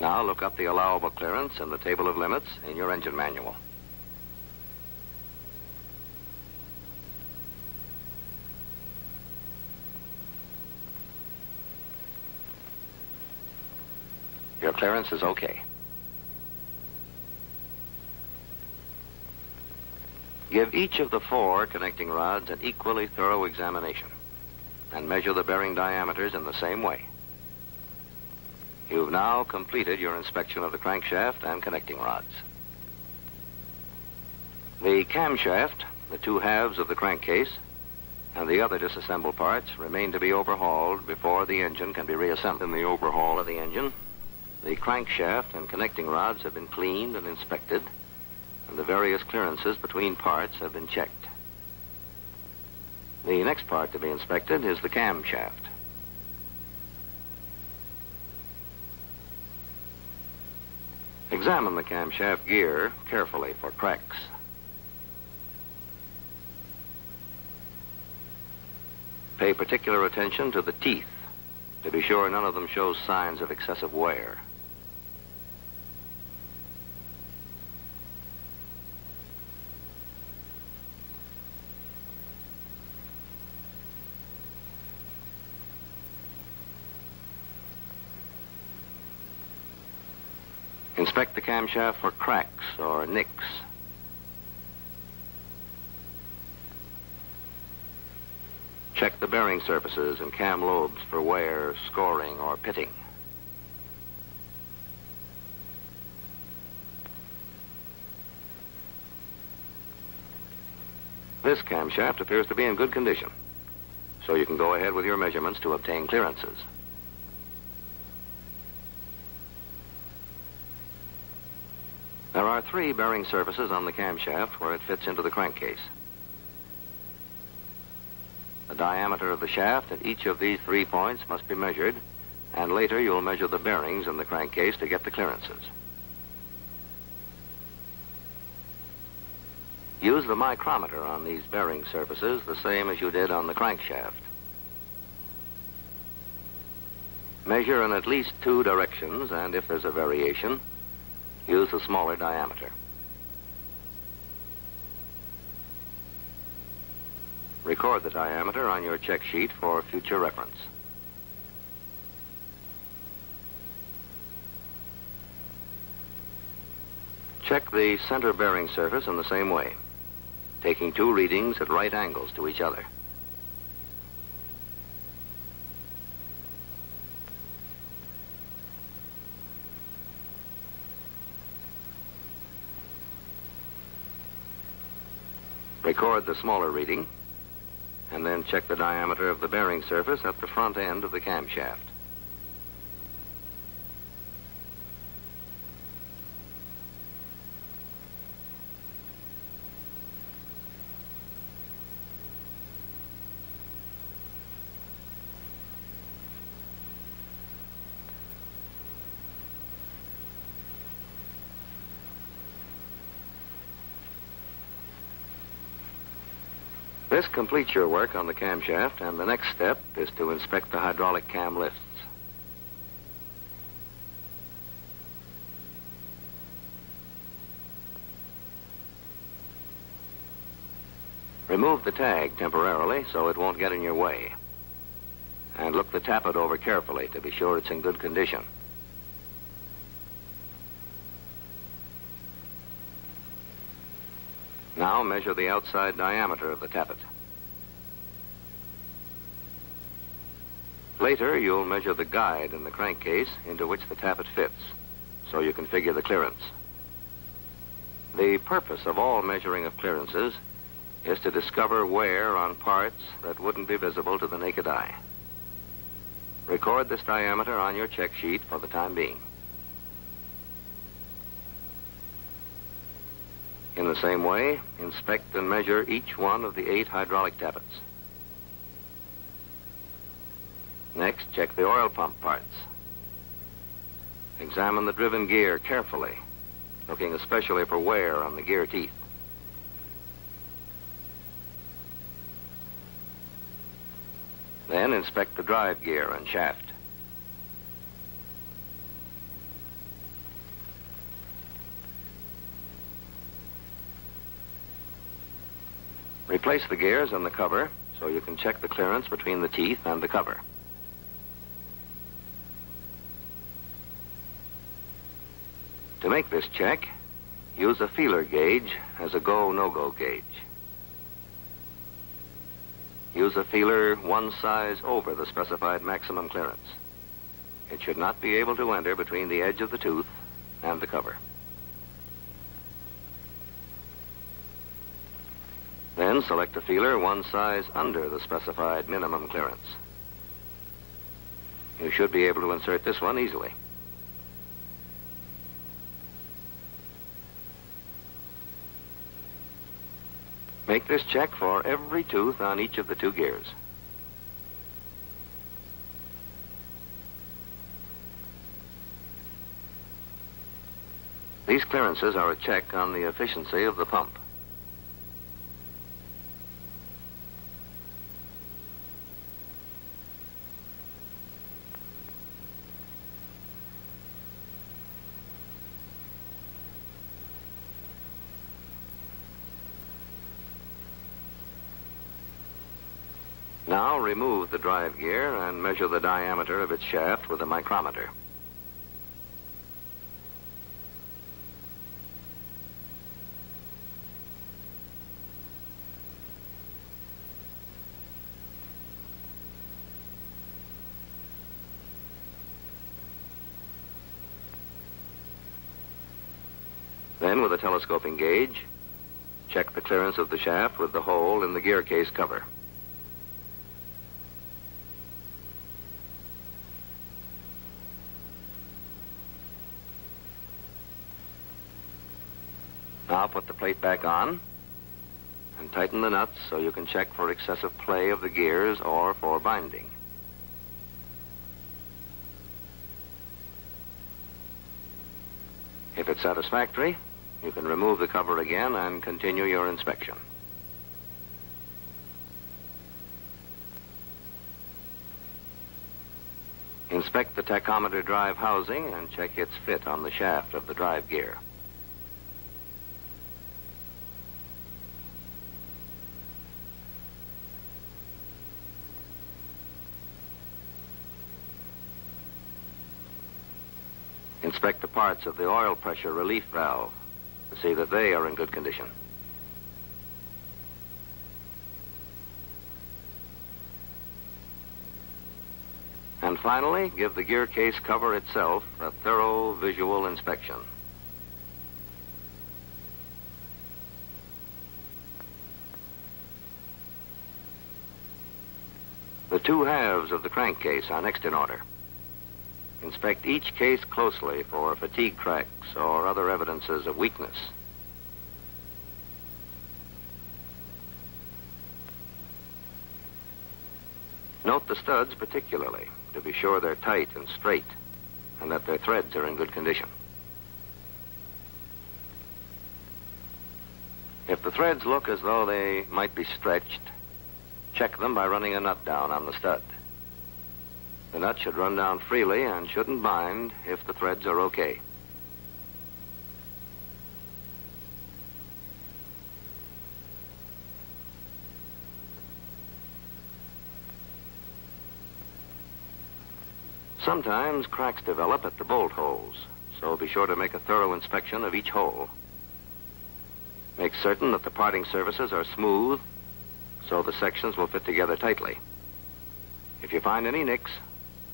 Now look up the allowable clearance in the table of limits in your engine manual. Your clearance is okay. Give each of the 4 connecting rods an equally thorough examination and measure the bearing diameters in the same way. You've now completed your inspection of the crankshaft and connecting rods. The camshaft, the 2 halves of the crankcase, and the other disassembled parts remain to be overhauled before the engine can be reassembled. In the overhaul of the engine, the crankshaft and connecting rods have been cleaned and inspected, and the various clearances between parts have been checked. The next part to be inspected is the camshaft. Examine the camshaft gear carefully for cracks. Pay particular attention to the teeth to be sure none of them shows signs of excessive wear. Inspect the camshaft for cracks or nicks. Check the bearing surfaces and cam lobes for wear, scoring, or pitting. This camshaft appears to be in good condition, so you can go ahead with your measurements to obtain clearances. There are 3 bearing surfaces on the camshaft where it fits into the crankcase. The diameter of the shaft at each of these 3 points must be measured, and later you'll measure the bearings in the crankcase to get the clearances. Use the micrometer on these bearing surfaces the same as you did on the crankshaft. Measure in at least 2 directions, and if there's a variation, use a smaller diameter. Record the diameter on your check sheet for future reference. Check the center bearing surface in the same way, taking 2 readings at right angles to each other. Record the smaller reading, and then check the diameter of the bearing surface at the front end of the camshaft. This completes your work on the camshaft, and the next step is to inspect the hydraulic cam lifts. Remove the tag temporarily so it won't get in your way. And look the tappet over carefully to be sure it's in good condition. Now measure the outside diameter of the tappet. Later, you'll measure the guide in the crankcase into which the tappet fits, so you can figure the clearance. The purpose of all measuring of clearances is to discover wear on parts that wouldn't be visible to the naked eye. Record this diameter on your check sheet for the time being. In the same way, inspect and measure each one of the 8 hydraulic tappets. Next, check the oil pump parts. Examine the driven gear carefully, looking especially for wear on the gear teeth. Then inspect the drive gear and shaft. Replace the gears and the cover so you can check the clearance between the teeth and the cover. To make this check, use a feeler gauge as a go-no-go gauge. Use a feeler one size over the specified maximum clearance. It should not be able to enter between the edge of the tooth and the cover. Then select a feeler one size under the specified minimum clearance. You should be able to insert this one easily. Make this check for every tooth on each of the 2 gears. These clearances are a check on the efficiency of the pump. Now remove the drive gear and measure the diameter of its shaft with a micrometer. Then, with a telescoping gauge, check the clearance of the shaft with the hole in the gear case cover. Now put the plate back on and tighten the nuts so you can check for excessive play of the gears or for binding. If it's satisfactory, you can remove the cover again and continue your inspection. Inspect the tachometer drive housing and check its fit on the shaft of the drive gear. Inspect the parts of the oil pressure relief valve to see that they are in good condition. And finally, give the gear case cover itself a thorough visual inspection. The 2 halves of the crankcase are next in order. Inspect each case closely for fatigue cracks or other evidences of weakness. Note the studs particularly to be sure they're tight and straight and that their threads are in good condition. If the threads look as though they might be stretched, check them by running a nut down on the stud. The nut should run down freely and shouldn't bind if the threads are okay. Sometimes cracks develop at the bolt holes, so be sure to make a thorough inspection of each hole. Make certain that the parting surfaces are smooth so the sections will fit together tightly. If you find any nicks,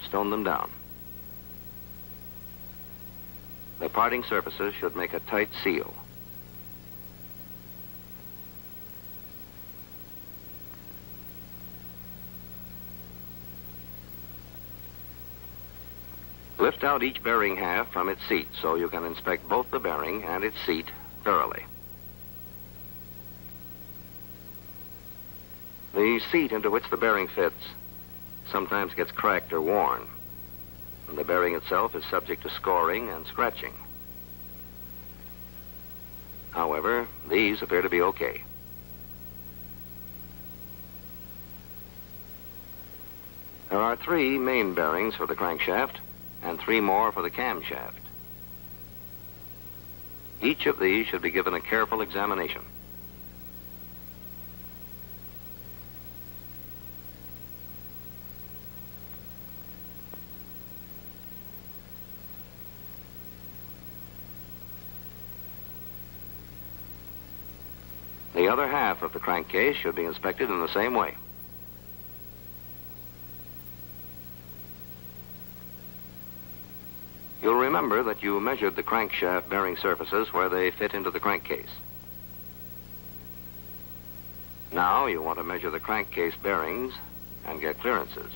stone them down. The parting surfaces should make a tight seal. Lift out each bearing half from its seat so you can inspect both the bearing and its seat thoroughly. The seat into which the bearing fits sometimes gets cracked or worn, and the bearing itself is subject to scoring and scratching. However, these appear to be okay. There are 3 main bearings for the crankshaft and 3 more for the camshaft. Each of these should be given a careful examination. The other half of the crankcase should be inspected in the same way. You'll remember that you measured the crankshaft bearing surfaces where they fit into the crankcase. Now you want to measure the crankcase bearings and get clearances.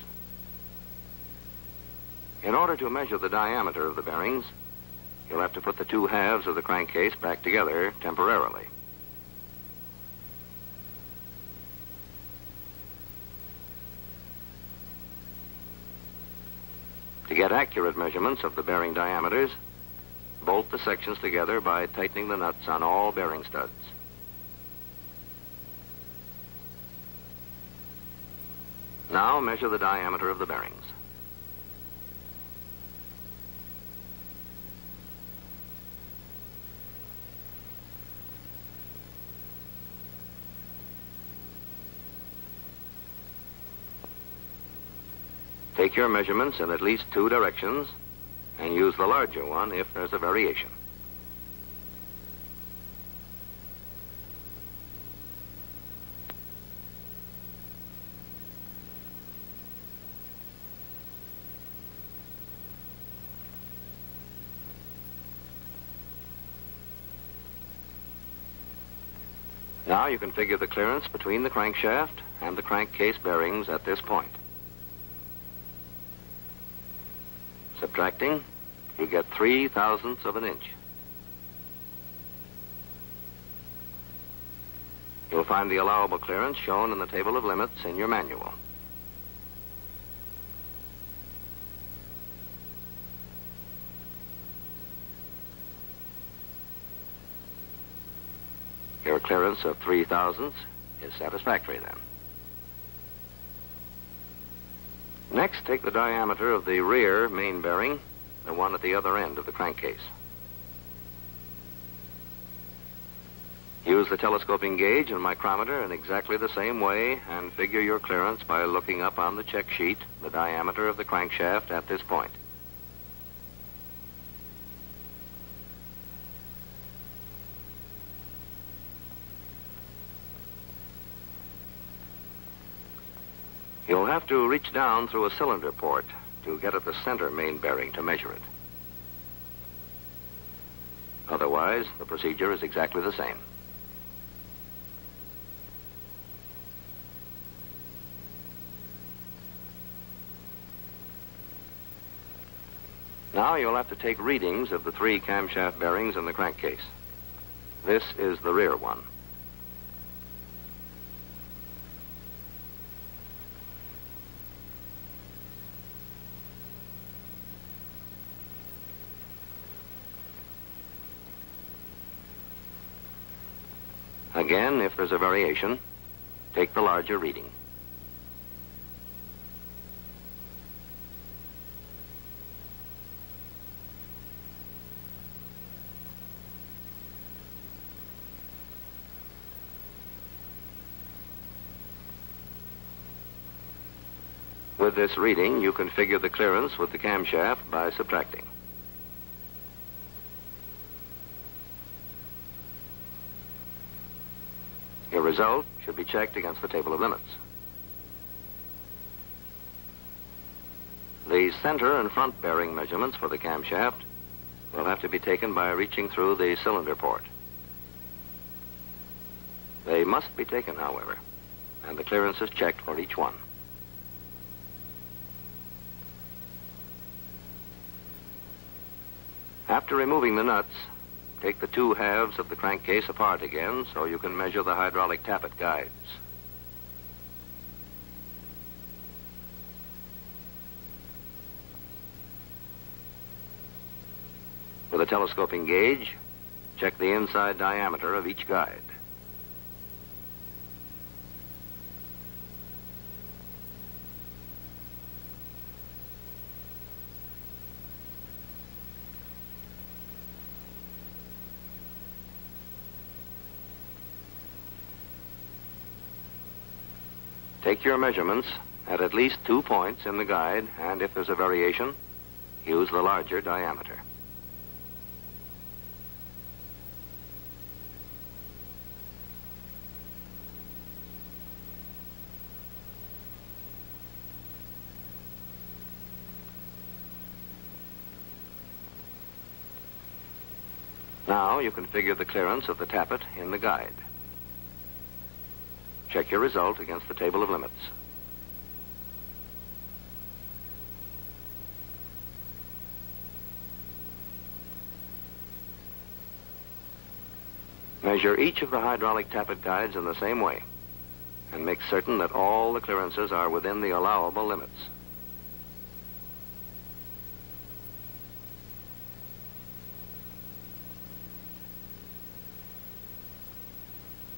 In order to measure the diameter of the bearings, you'll have to put the 2 halves of the crankcase back together temporarily. To get accurate measurements of the bearing diameters, bolt the sections together by tightening the nuts on all bearing studs. Now measure the diameter of the bearings. Take your measurements in at least 2 directions and use the larger one if there's a variation. Now you can figure the clearance between the crankshaft and the crankcase bearings at this point. Subtracting, you get 3/1000ths of an inch. You'll find the allowable clearance shown in the table of limits in your manual. Your clearance of 3/1000ths is satisfactory then. Next, take the diameter of the rear main bearing, the one at the other end of the crankcase. Use the telescoping gauge and micrometer in exactly the same way and figure your clearance by looking up on the check sheet the diameter of the crankshaft at this point. You'll have to reach down through a cylinder port to get at the center main bearing to measure it. Otherwise, the procedure is exactly the same. Now you'll have to take readings of the 3 camshaft bearings in the crankcase. This is the rear one. Again, if there's a variation, take the larger reading. With this reading, you can figure the clearance with the camshaft by subtracting. result should be checked against the table of limits. The center and front bearing measurements for the camshaft will have to be taken by reaching through the cylinder port. They must be taken, however, and the clearance is checked for each one. After removing the nuts, take the two halves of the crankcase apart again so you can measure the hydraulic tappet guides. With a telescoping gauge, check the inside diameter of each guide. Take your measurements at least 2 points in the guide, and if there's a variation, use the larger diameter. Now you can figure the clearance of the tappet in the guide. Check your result against the table of limits. Measure each of the hydraulic tappet guides in the same way and make certain that all the clearances are within the allowable limits.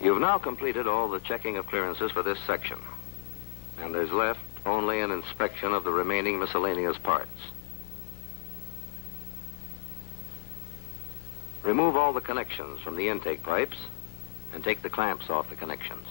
You've now completed all the checking of clearances for this section, and there's left only an inspection of the remaining miscellaneous parts. Remove all the connections from the intake pipes and take the clamps off the connections.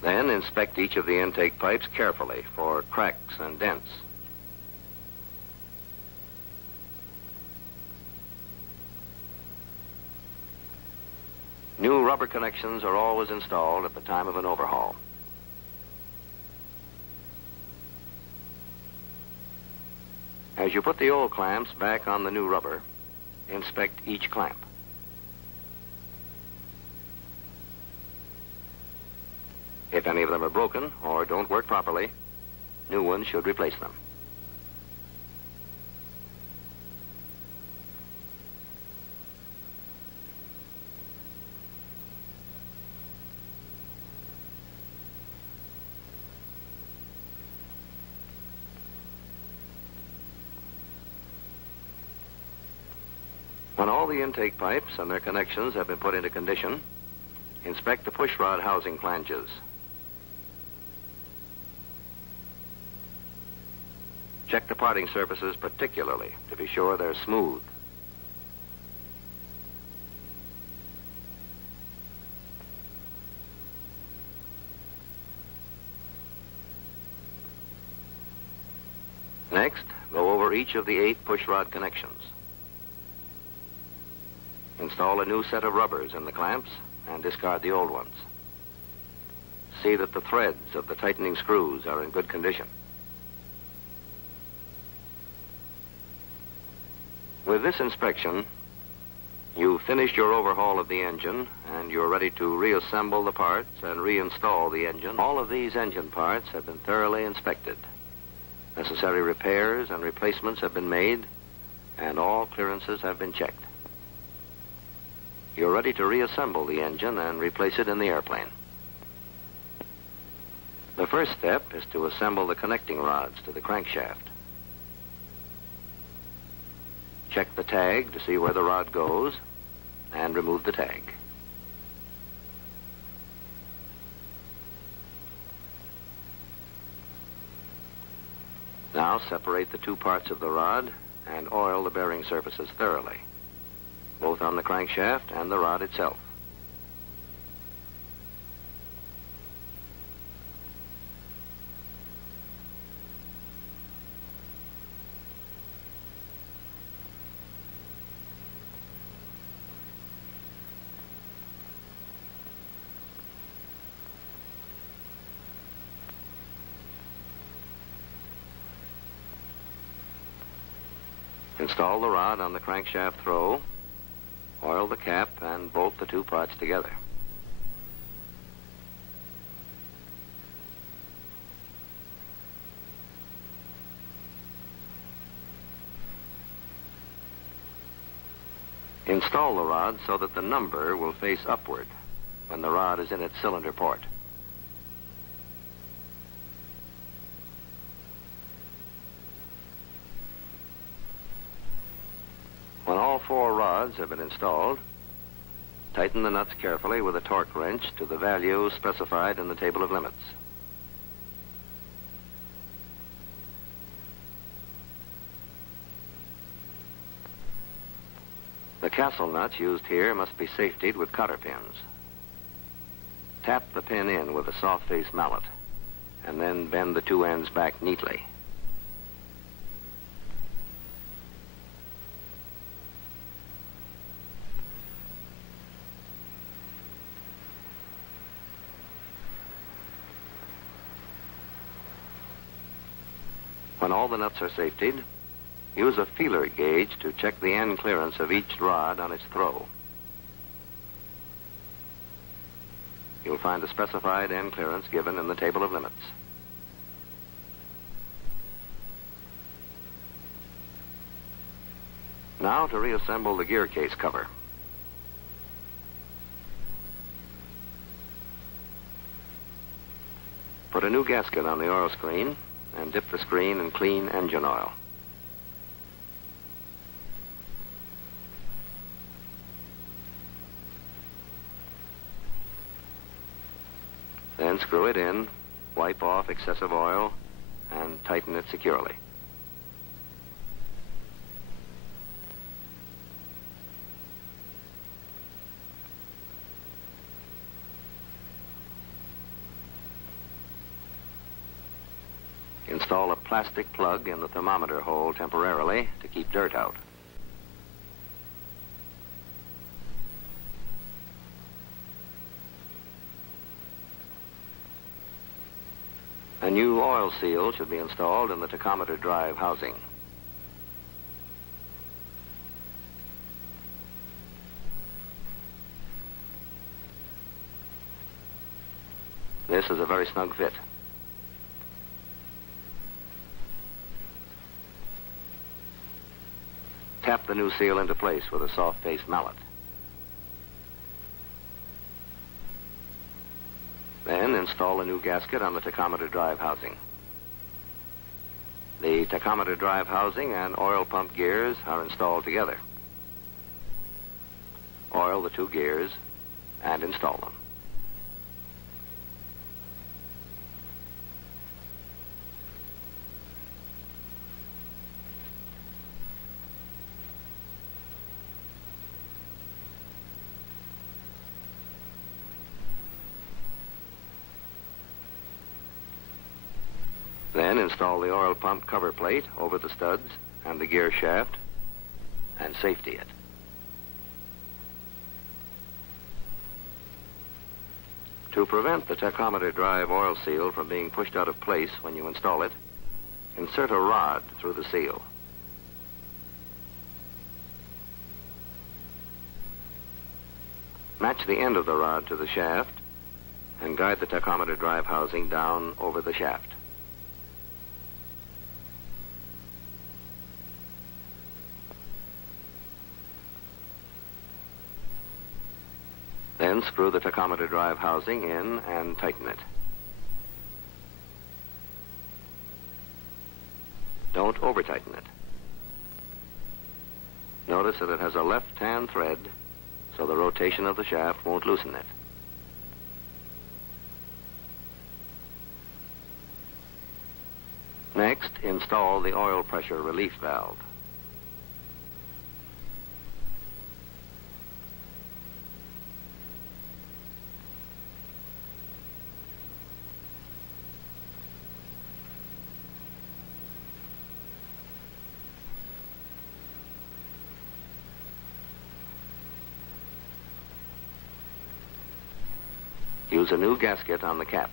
Then inspect each of the intake pipes carefully for cracks and dents. New rubber connections are always installed at the time of an overhaul. As you put the old clamps back on the new rubber, inspect each clamp. If any of them are broken or don't work properly, new ones should replace them. When all the intake pipes and their connections have been put into condition, inspect the pushrod housing flanges. Check the parting surfaces particularly to be sure they're smooth. Next, go over each of the 8 pushrod connections. Install a new set of rubbers in the clamps and discard the old ones. See that the threads of the tightening screws are in good condition. With this inspection, you've finished your overhaul of the engine and you're ready to reassemble the parts and reinstall the engine. All of these engine parts have been thoroughly inspected. Necessary repairs and replacements have been made, and all clearances have been checked. You're ready to reassemble the engine and replace it in the airplane. The first step is to assemble the connecting rods to the crankshaft. Check the tag to see where the rod goes, and remove the tag. Now separate the 2 parts of the rod and oil the bearing surfaces thoroughly, both on the crankshaft and the rod itself. Install the rod on the crankshaft throw, oil the cap, and bolt the two parts together. Install the rod so that the number will face upward when the rod is in its cylinder port. When all four rods have been installed, tighten the nuts carefully with a torque wrench to the value specified in the table of limits. The castle nuts used here must be safetied with cotter pins. Tap the pin in with a soft face mallet, and then bend the two ends back neatly. When all the nuts are safetied, use a feeler gauge to check the end clearance of each rod on its throw. You'll find the specified end clearance given in the table of limits. Now to reassemble the gear case cover. Put a new gasket on the oil screen and dip the screen in clean engine oil. Then screw it in, wipe off excessive oil, and tighten it securely. Install a plastic plug in the thermometer hole temporarily to keep dirt out. A new oil seal should be installed in the tachometer drive housing. This is a very snug fit. Tap the new seal into place with a soft face mallet. Then install a new gasket on the tachometer drive housing. The tachometer drive housing and oil pump gears are installed together. Oil the two gears and install them. Then install the oil pump cover plate over the studs and the gear shaft and safety it. To prevent the tachometer drive oil seal from being pushed out of place when you install it, insert a rod through the seal. Match the end of the rod to the shaft and guide the tachometer drive housing down over the shaft. Then screw the tachometer drive housing in and tighten it. Don't over-tighten it. Notice that it has a left-hand thread, so the rotation of the shaft won't loosen it. Next, install the oil pressure relief valve. Use a new gasket on the cap.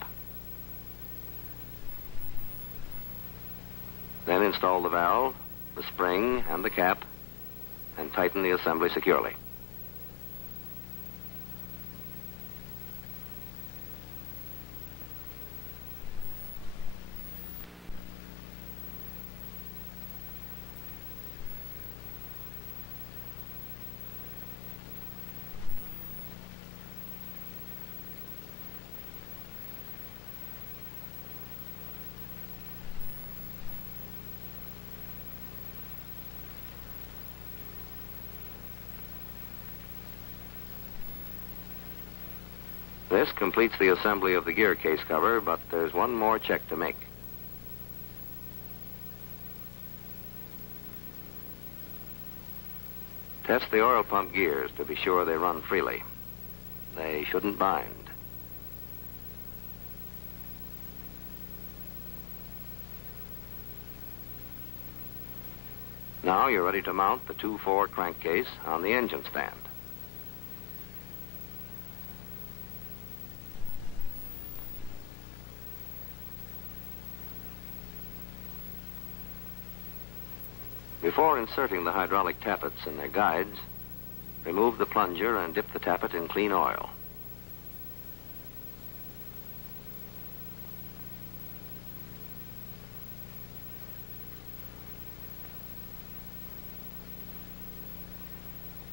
Then install the valve the spring and the cap, and tighten the assembly securely. This completes the assembly of the gear case cover, but there's one more check to make. Test the oil pump gears to be sure they run freely. They shouldn't bind. Now you're ready to mount the 2-4 crankcase on the engine stand. Before inserting the hydraulic tappets in their guides, remove the plunger and dip the tappet in clean oil.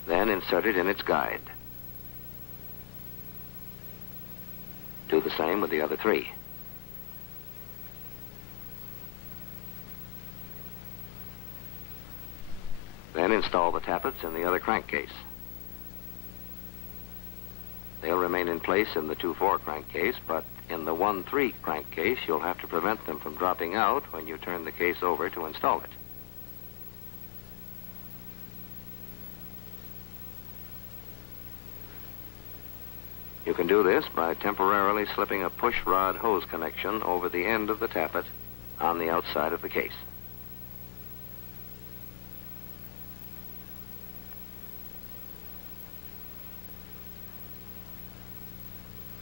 Then insert it in its guide. Do the same with the other 3. Then install the tappets in the other crankcase. They'll remain in place in the 2-4 crankcase, but in the 1-3 crankcase, you'll have to prevent them from dropping out when you turn the case over to install it. You can do this by temporarily slipping a push rod hose connection over the end of the tappet on the outside of the case.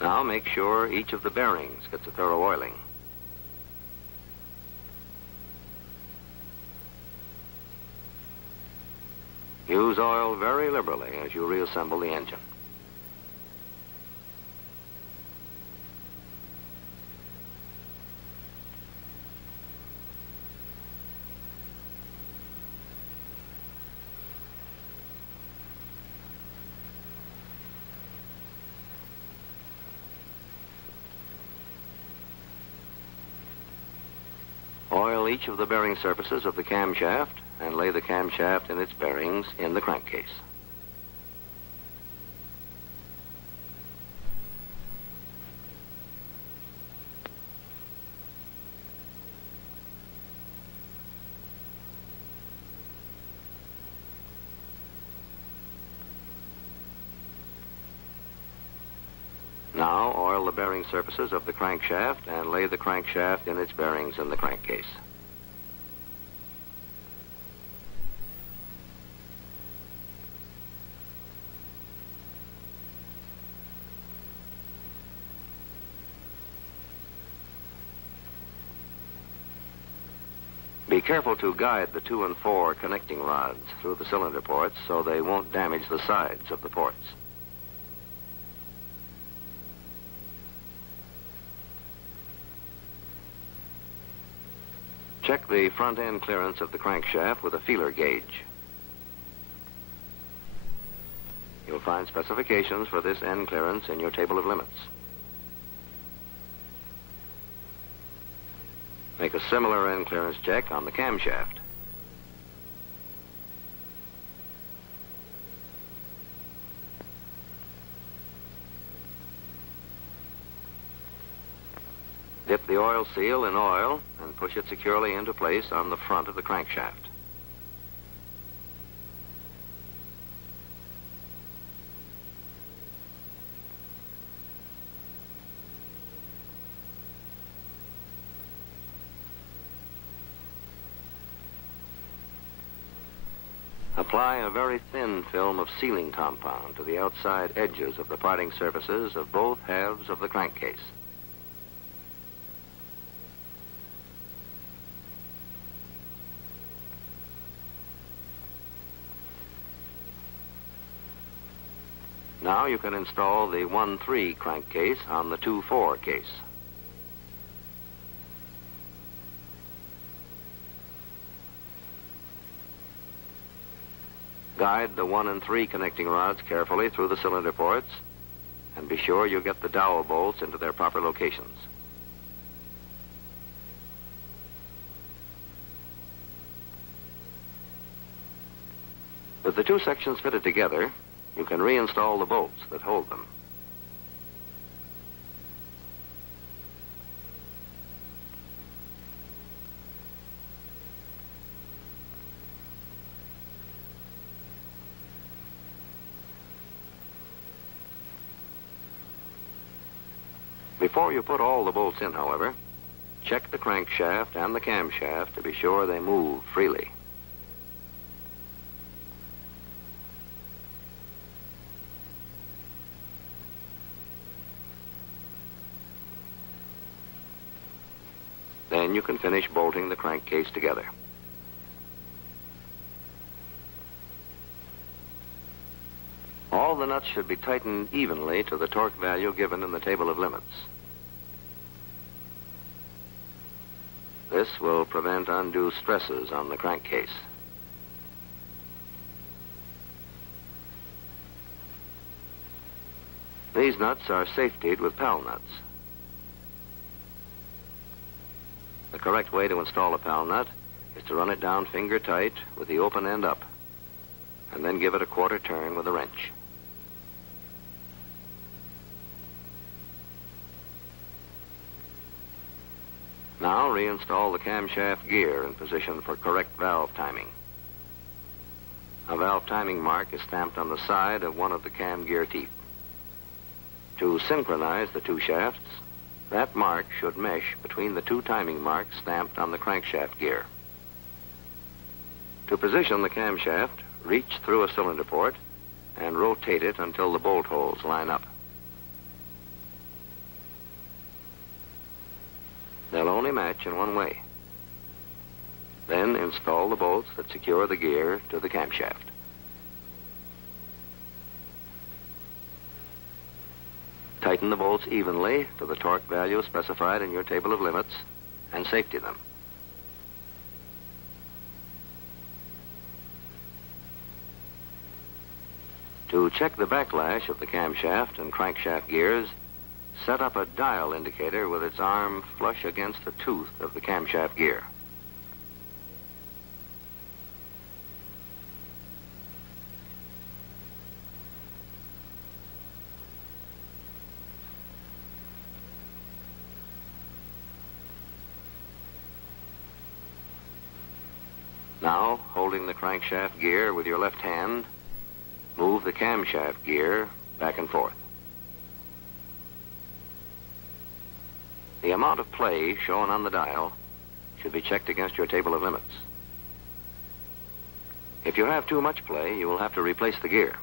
Now make sure each of the bearings gets a thorough oiling. Use oil very liberally as you reassemble the engine. Oil each of the bearing surfaces of the camshaft and lay the camshaft and its bearings in the crankcase. Now, oil the bearing surfaces of the crankshaft and lay the crankshaft and its bearings in the crankcase. Be careful to guide the 2 and 4 connecting rods through the cylinder ports so they won't damage the sides of the ports. Check the front end clearance of the crankshaft with a feeler gauge. You'll find specifications for this end clearance in your table of limits. Make a similar end clearance check on the camshaft. Dip the oil seal in oil and push it securely into place on the front of the crankshaft. Apply a very thin film of sealing compound to the outside edges of the parting surfaces of both halves of the crankcase. Now you can install the 1-3 crankcase on the 2-4 case. Guide the 1 and 3 connecting rods carefully through the cylinder ports, and be sure you get the dowel bolts into their proper locations. With the two sections fitted together, you can reinstall the bolts that hold them. Before you put all the bolts in, however, check the crankshaft and the camshaft to be sure they move freely. Then you can finish bolting the crankcase together. All the nuts should be tightened evenly to the torque value given in the table of limits. This will prevent undue stresses on the crankcase. These nuts are safetied with pal nuts. The correct way to install a pal nut is to run it down finger tight with the open end up, and then give it a quarter turn with a wrench. Now reinstall the camshaft gear in position for correct valve timing. A valve timing mark is stamped on the side of one of the cam gear teeth. To synchronize the two shafts, that mark should mesh between the two timing marks stamped on the crankshaft gear. To position the camshaft, reach through a cylinder port and rotate it until the bolt holes line up. They'll only match in one way. Then install the bolts that secure the gear to the camshaft. Tighten the bolts evenly to the torque value specified in your table of limits and safety them. To check the backlash of the camshaft and crankshaft gears, set up a dial indicator with its arm flush against the tooth of the camshaft gear. Now, holding the crankshaft gear with your left hand, move the camshaft gear back and forth. The amount of play shown on the dial should be checked against your table of limits. If you have too much play, you will have to replace the gear.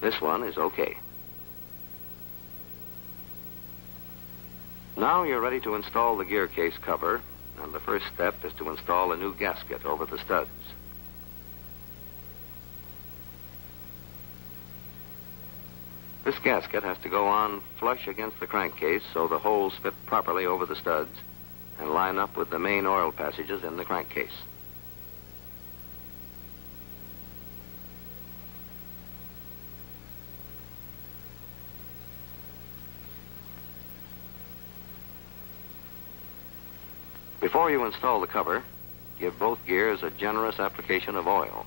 This one is okay. Now you're ready to install the gear case cover, and the first step is to install a new gasket over the studs. This gasket has to go on flush against the crankcase so the holes fit properly over the studs and line up with the main oil passages in the crankcase. Before you install the cover, give both gears a generous application of oil.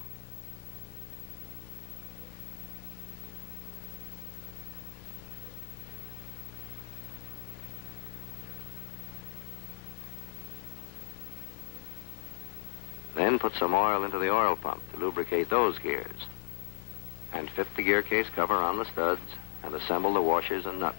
Then put some oil into the oil pump to lubricate those gears, and fit the gear case cover on the studs and assemble the washers and nuts.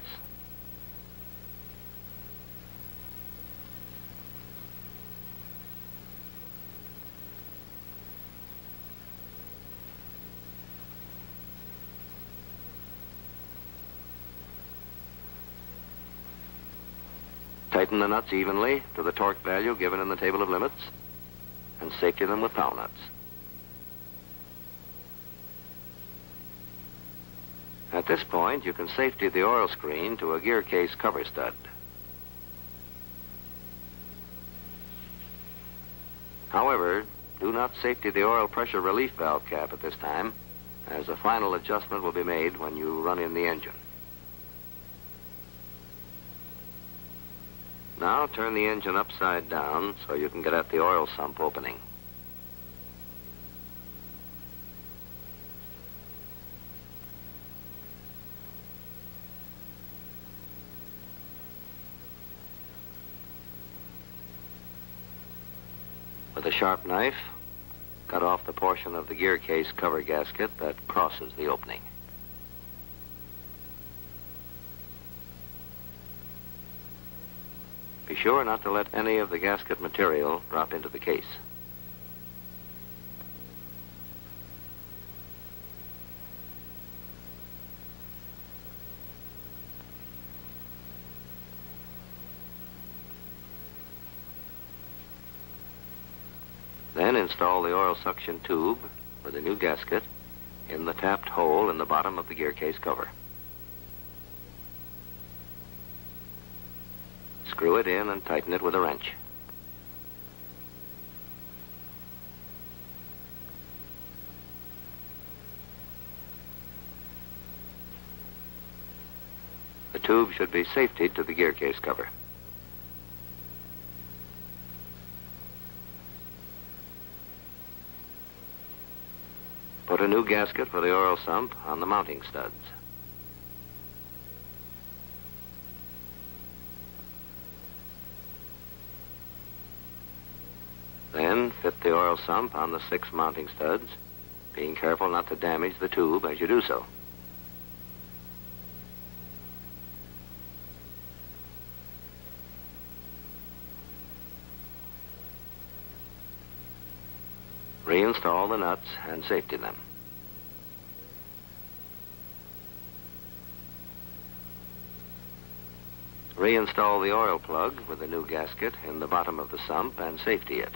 Tighten the nuts evenly to the torque value given in the table of limits, and safety them with pal nuts. At this point, you can safety the oil screen to a gear case cover stud. However, do not safety the oil pressure relief valve cap at this time, as a final adjustment will be made when you run in the engine. Now turn the engine upside down so you can get at the oil sump opening. With a sharp knife, cut off the portion of the gear case cover gasket that crosses the opening. Be sure not to let any of the gasket material drop into the case. Then install the oil suction tube with a new gasket in the tapped hole in the bottom of the gear case cover. Screw it in and tighten it with a wrench. The tube should be safetied to the gear case cover. Put a new gasket for the oil sump on the mounting studs. Then fit the oil sump on the 6 mounting studs, being careful not to damage the tube as you do so. Reinstall the nuts and safety them. Reinstall the oil plug with a new gasket in the bottom of the sump and safety it.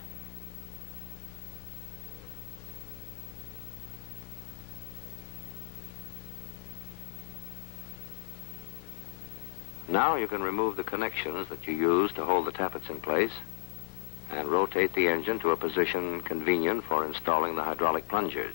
Now you can remove the connections that you use to hold the tappets in place and rotate the engine to a position convenient for installing the hydraulic plungers.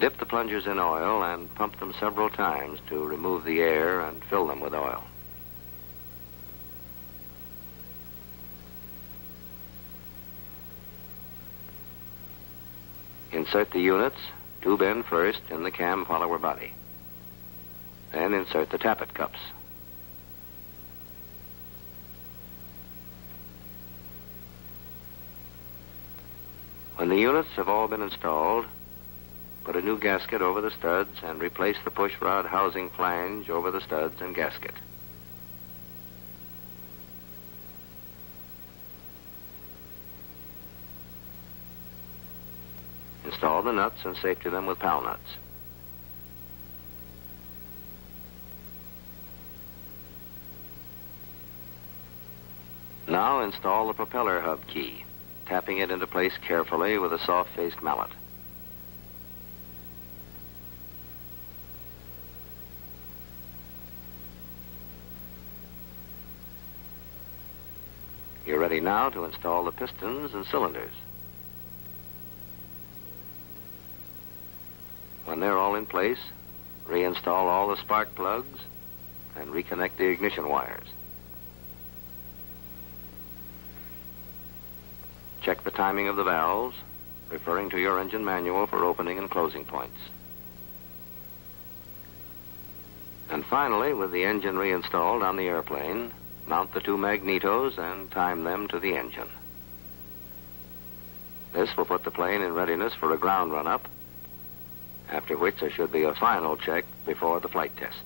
Dip the plungers in oil and pump them several times to remove the air and fill them with oil. Insert the units, tube end first, in the cam follower body. Then insert the tappet cups. When the units have all been installed, put a new gasket over the studs and replace the push rod housing flange over the studs and gasket. Install the nuts and safety them with pal nuts. Now install the propeller hub key, tapping it into place carefully with a soft-faced mallet. You're ready now to install the pistons and cylinders. When they're all in place, reinstall all the spark plugs and reconnect the ignition wires. Check the timing of the valves, referring to your engine manual for opening and closing points. And finally, with the engine reinstalled on the airplane, mount the 2 magnetos and time them to the engine. This will put the plane in readiness for a ground run-up, after which there should be a final check before the flight test.